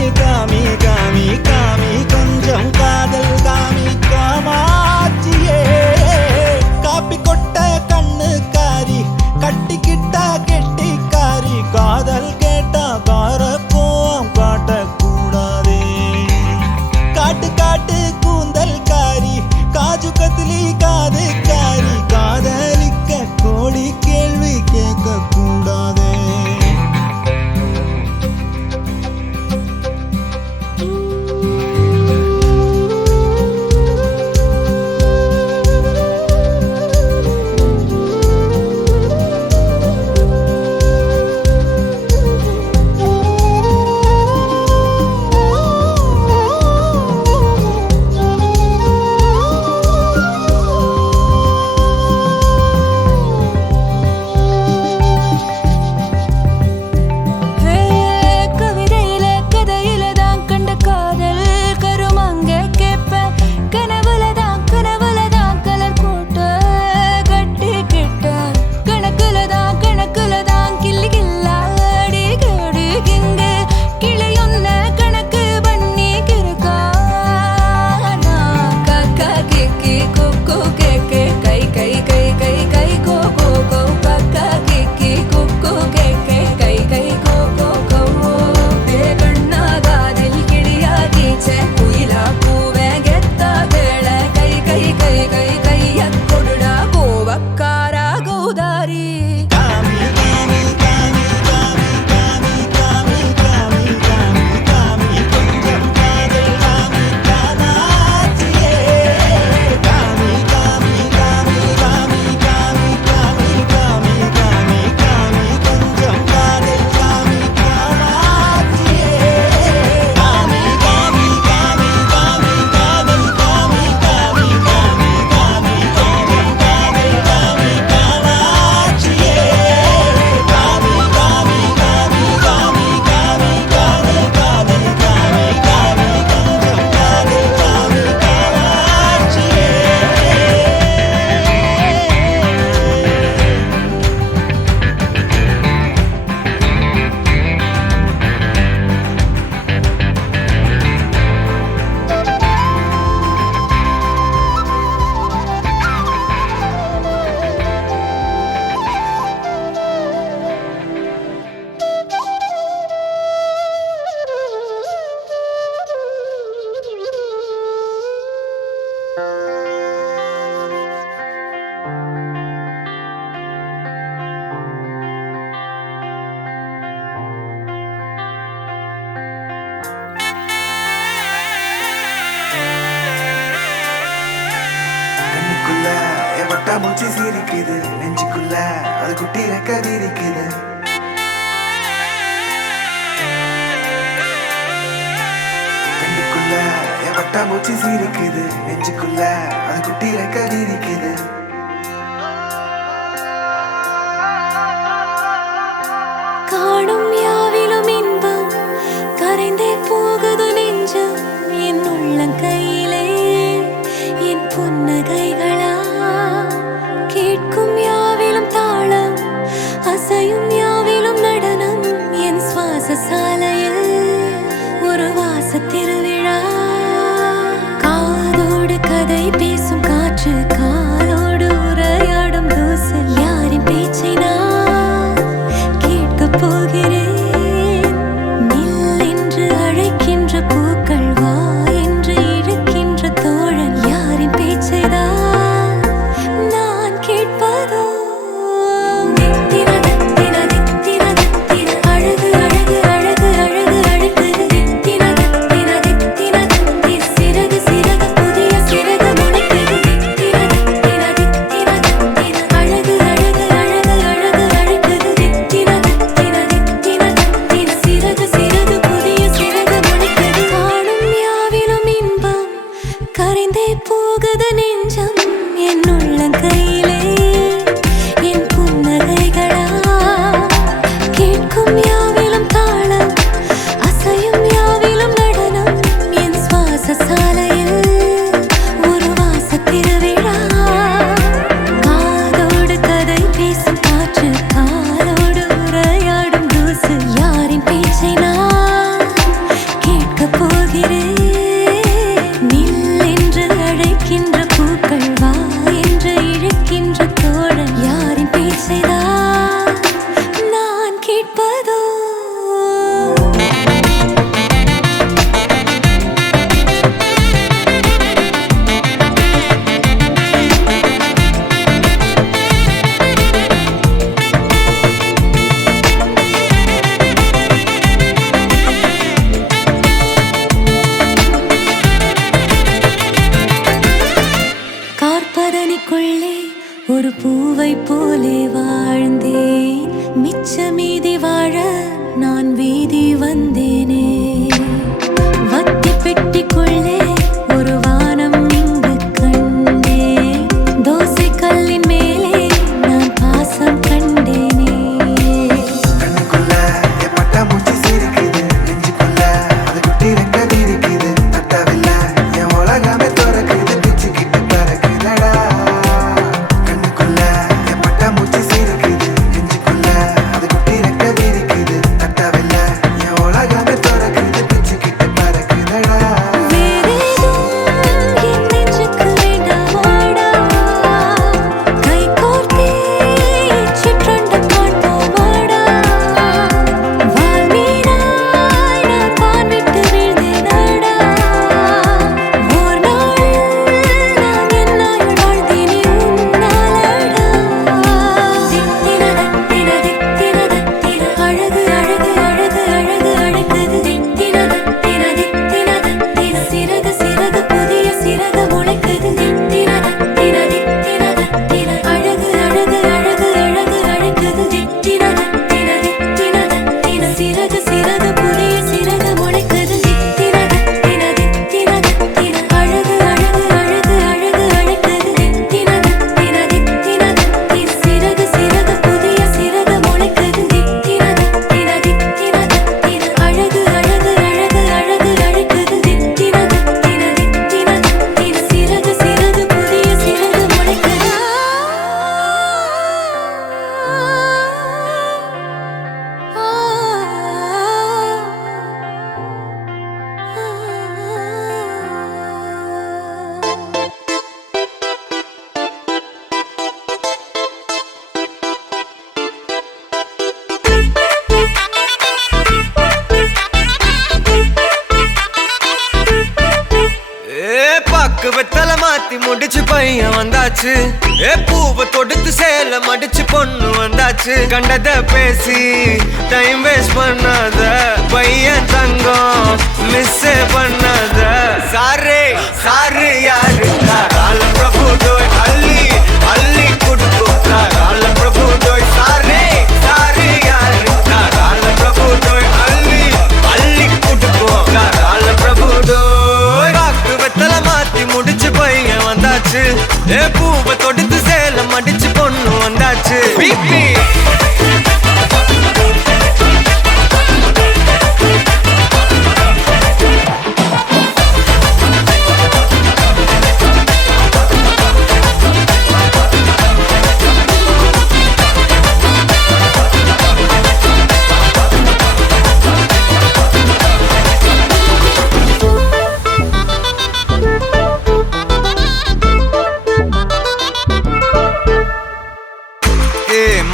பட்டாம்பூச்சி சிரிக்குது நெஞ்சுக்குள்ள அது குட்டி ரெக்க விரிக்குது கண்ணுக்குள்ள என் பட்டாம்பூச்சி சிரிக்குது நெஞ்சுக்குள்ள அது குட்டி ரெக்க விரிக்குது காணும் யாவிலும் இன்பம் கரைந்தே போகுது நெஞ்சம் என் உள்ளங்கையிலே என் புன்னகைகளா கேட்கும் யாவிலும் தாளம் அசையும் யாவிலும் நடனம் என் சுவாச சாலையில் ஒரு வாச திருவிழா காதோடு கதை பேசும் காற்று காலோடு உரையாடும் தூசு யாரின் பேச்சை நான் கேட்கப் போகிறேன் நில் என்று அழைக்கின்ற பூக்கள் வா என்று இழுக்கின்ற தோழன் யாரின் பேச்சைதான் நான் கேட்பதோ தித்தின தித்தின தித்தின தித்தின அழகு அழகு அழகு அழகு அழகு தித்தின தித்தின தித்தின தித்தின சிறகு சிறகு புதிய சிறகு முளைக்குது தித்தின தித்தின தித்தின தித்தின அழகு அழகு அழகு அழகு அழகு தித்தின தித்தின தித்தின தித்தின சிறகு சிறகு புதிய சிறகு முளைக்குது காணும் யாவிலும் இன்பம் கரைந்தே போகுது நெஞ்சம் என் உள்ளங்கையிலே என் புன்னகைகளா கேட்கும் யாவிலும் தாளம் அசையும் யாவிலும் நடனம் என் சுவாச சாலையில் ஒரு வாச திருவிழா காதோடு கதை பேசும் காற்று காலோடு உரையாடும் தூசு யாரின் பேச்சை நான் கேட்கப் போகிறேன் நில் என்று அழைக்கின்ற பூக்கள் வா என்று இழுக்கின்ற தோழன் யாரின் பேச்சைதான் நான் கேட்பதோ கார்பதனிக்குள்ளே ஒரு பூவை போலே வாழ்ந்தேன் மிச்ச மீதி வாழ நான் வீதி வந்தேனே வத்தி பெட்டிக்குள்ளே ஒரு வானம் இங்கு கண்டேன் தோசை கல்லின் மேலே நான் பாசம் கண்டேனே கண்ணுக்குள்ள என் பட்டாம்பூச்சி சிரிக்குது நெஞ்சுக்குள்ள அது குட்டி ரெக்க விரிக்குது தட்டவில்ல என் உலகமே துறக்குது பிச்சுக்கிட்டு பறக்குதடா கண்ணுக்குள்ள என் பட்டாம்பூச்சி சிரிக்குது நெஞ்சுக்குள்ள அது குட்டி ரெக்க விரிக்குது தட்டவில்ல என் உலகமே துறக்குது பிச்சுக்கிட்டு பறக்குதடா வேறேதும் என் நெஞ்சுக்கு வேண்டாமாடா கை கோர்த்தே சிற்றண்டு காண்போமாடா வாழ்வீராய் நான் வான் விட்டு வீழ்ந்தேனடா ஓர் நாளில் நான் என்னாயுள் வாழ்ந்தேனே உன்னாலடா தித்தின தித்தின தித்தின தித்தின அழகு அழகு அழகு அழகு அழகுது தித்தின தித்தின தித்தின தித்தின சிறகு சிறகு புதிய சிறகு முளைக்குது தித்தின தித்தின தித்தின தித்தின அழகு அழகு அழகு அழகு அழகுது தித்தின தித்தின தித்தின தித்தின சிறகு சிறகு புதிய சிறகு முளைக்குது தித்தின தித்தின தித்தின தித்தின அழகு அழகு அழகு அழகு அழகுது தித்தின தித்தின தித்தின தித்தின சிறகு சிறகு புதிய சிறகு முளைக்குது தித்தின தித்தின தித்தின தித்தின அழகு அழகு அழகு அழகு அழகுது தித்தின தித்தின தித்தின தித்தின சிறகு சிறகு புதிய சிறகு முளைக்குது பாக்கு வெத்தல மாத்தி முடிச்சு பையன் வந்தாச்சு பூவை தொடுத்து சேல மடிச்சு பொண்ணு வந்தாச்சு கண்டத பேசி டைம் வேஸ்ட் பண்ணாத பையன் தங்கம் மிஸ் பண்ணாத சாரு சாரு யாரு கால பிரபு அள்ளி அள்ளி ஏ பூவை தொடுத்து சேலம் அடிச்சு பொண்ணு வந்தாச்சு பிபி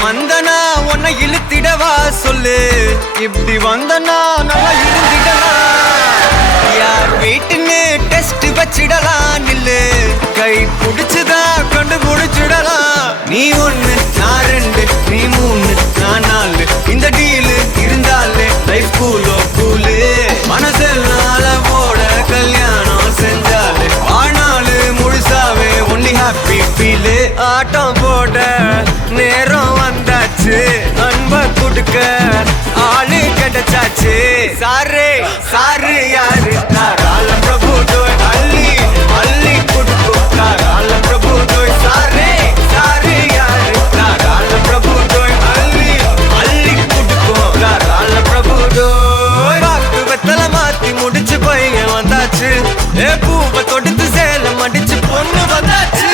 மந்தனா உன்னை இழுத்திடவா சொல்லு இப்படி வந்தனா நல்லா இருந்திடலாம் யார் வீட்டுன்னு டெஸ்ட் வச்சிடலாம் நில்லு கை பிடிச்சுதா கண்டு முடிச்சிடலாம் நீ ஒண்ணு நான் ரெண்டு நீ மூணு நான் நாலு இந்த டீலு இருந்தாலே லைஃப் கூலோ கூலு மனசெல்லாம் போட கல்யாணம் செஞ்சாலே ஆனாலு முழுசாவே ஒன்லி ஹாப்பி ஃபீலு ஆட்டம் போட நேரம் வந்தாச்சு அன்ப குடுக்க ஆளு கிடைச்சாச்சு சாரு சாரு யாரு தாராள பிரபு டோய் அள்ளி அள்ளி குடுக்கும் தாராள பிரபு டோய் சாரு சாரு யாரு தாராள பிரபு டோய் அள்ளி அள்ளி குடுக்கும் தாராள பிரபு டோய் பாக்கு வெத்தல மாத்தி முடிச்சு பையன் வந்தாச்சு ஏ பூவை தொடுத்து சேலம் அடிச்சு பொண்ணு வந்தாச்சு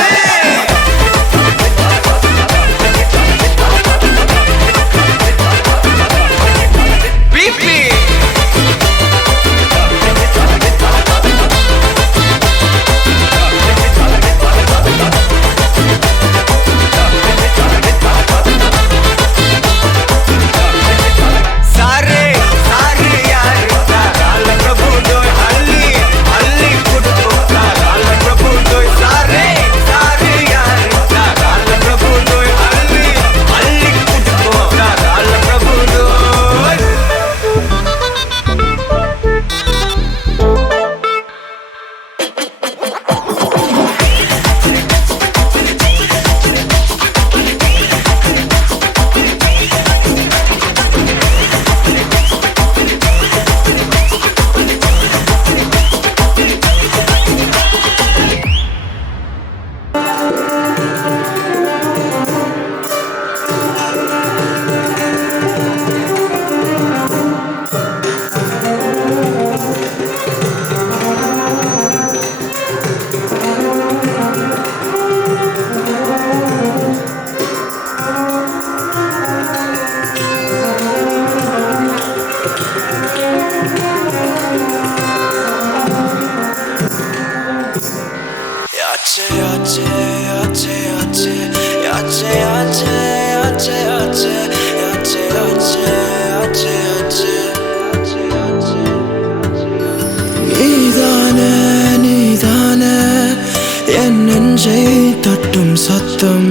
நெஞ்சை தட்டும் சத்தம்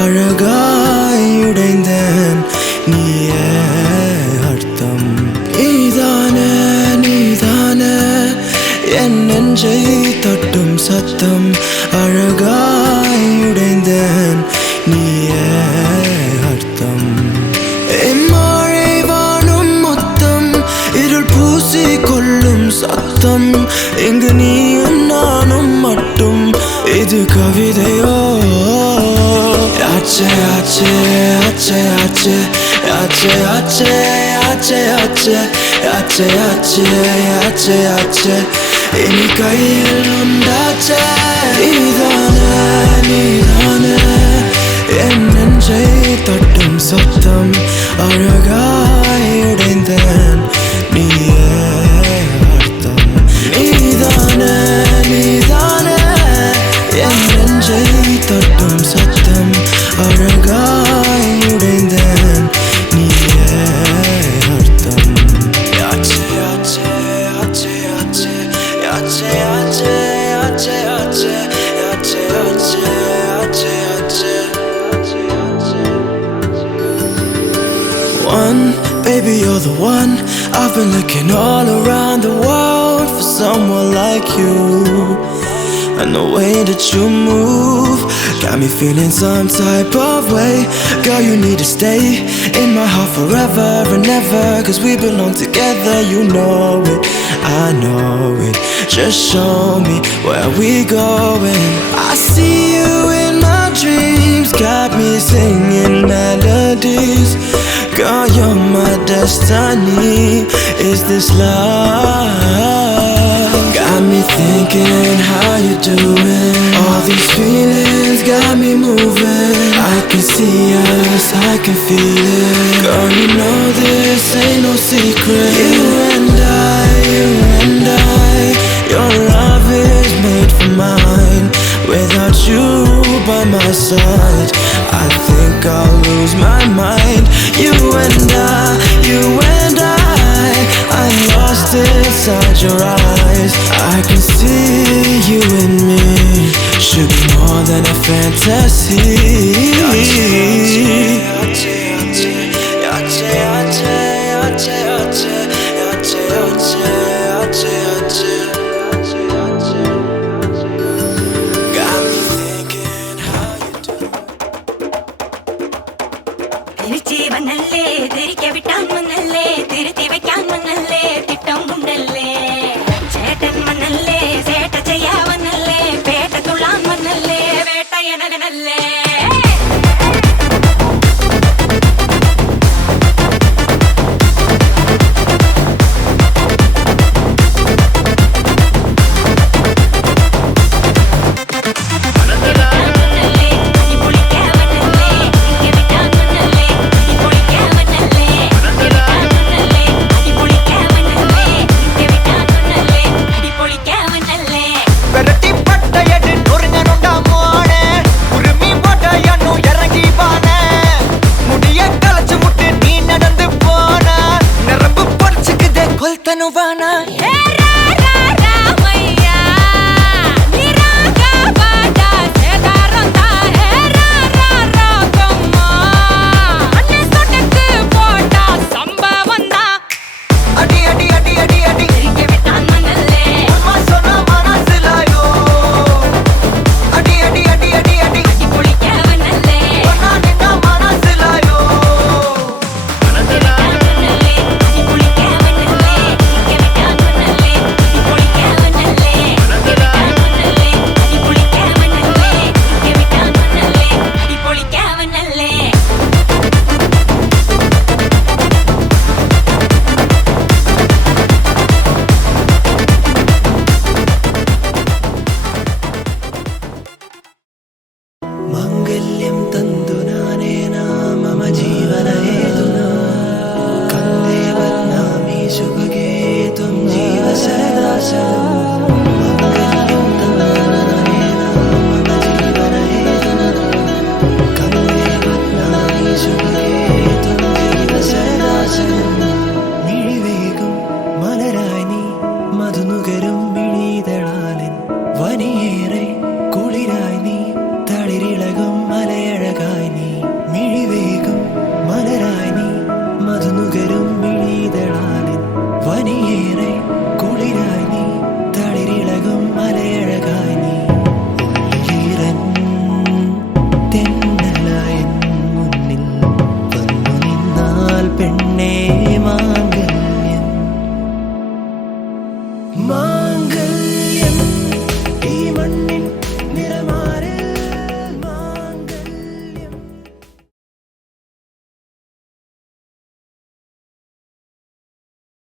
அழகாய் உடைந்தேன் நீயே அர்த்தம் நீதானே நீதானே என் நெஞ்சை தட்டும் சத்தம் அழகாய் உடைந்தேன் நீயே அர்த்தம் மழை வானும் மொத்தம் இருள் பூசி கொள்ளும் சத்தம் இங்கு நீயும் நானும் மட்டும் இது கவிதையோ ஆச்சே ஆச்சே ஆச்சே ஆச்சே ஆச்சே ஆச்சே ஆச்சே ஆச்சே ஆச்சே ஆச்சே ஆச்சே ஆச்சே இனி கையில் உண்டாச்சே நீதானே நீதானே என் நெஞ்சை தட்டும் சத்தம் அழகாய் உடைந்தேன் நீயே அர்த்தம் நீதானே நீதானே என் நெஞ்சை தட்டும் சத்தம் அழகாய் உடைந்தேன் நீயே அர்த்தம் ஆச்சே ஆச்சே ஆச்சே ஆச்சே ஆச்சே ஆச்சே ஆச்சே ஆச்சே ஆச்சே ஆச்சே ஆச்சே ஆச்சே One, baby you're the one. I've been looking all around the world for someone like you. and the way that you move got me feeling some type of way. Girl, you need to stay in my heart forever and ever, 'cause we belong together, you know it, I know it. Just show me where we going. I see you in my dreams, got me singing melodies. Girl, you're my destiny. Is this love? Got me thinking how you doing. All these feelings got me moving. I can see us, I can feel it. Girl, you know this ain't no secret. You and I, your love is made for mine. Without you by my side, I think I'll lose my mind. You and I, I'm lost inside your eyes. I can see you in me, should be more than a fantasy. തിരിച്ചു വന്നല്ലേ, തിരികെ വിട്ടാൻ വന്നല്ലേ, തിരുത്തി വെക്കാൻ വന്നല്ലേ, തിട്ടം കൊണ്ടല്ലേ. ചേട്ടൻ വന്നല്ലേ, ചേട്ട ചെയ്യാ വന്നല്ലേ, പേട്ട തുള്ളാൻ വന്നല്ലേ, വേട്ടയനകനല്ലേ. മംഗല്യം തന്തു നാനേന മമ ജീവനഹേതുനാ കന്ദേ ബദ്നാമി ശുഭഗേ ത്വം ജീവ സദാ ശതം. മംഗല്യം തന്തു നാനേന മമ ജീവനഹേതുനാ കന്ദേ ബദ്നാമി ശുഭഗേ ത്വം ജീവ സദാ ശതം. മിഴിവേകും മലരായി നീ മധുനുകരും മിഴിതളാലിൻ വനിയേറെ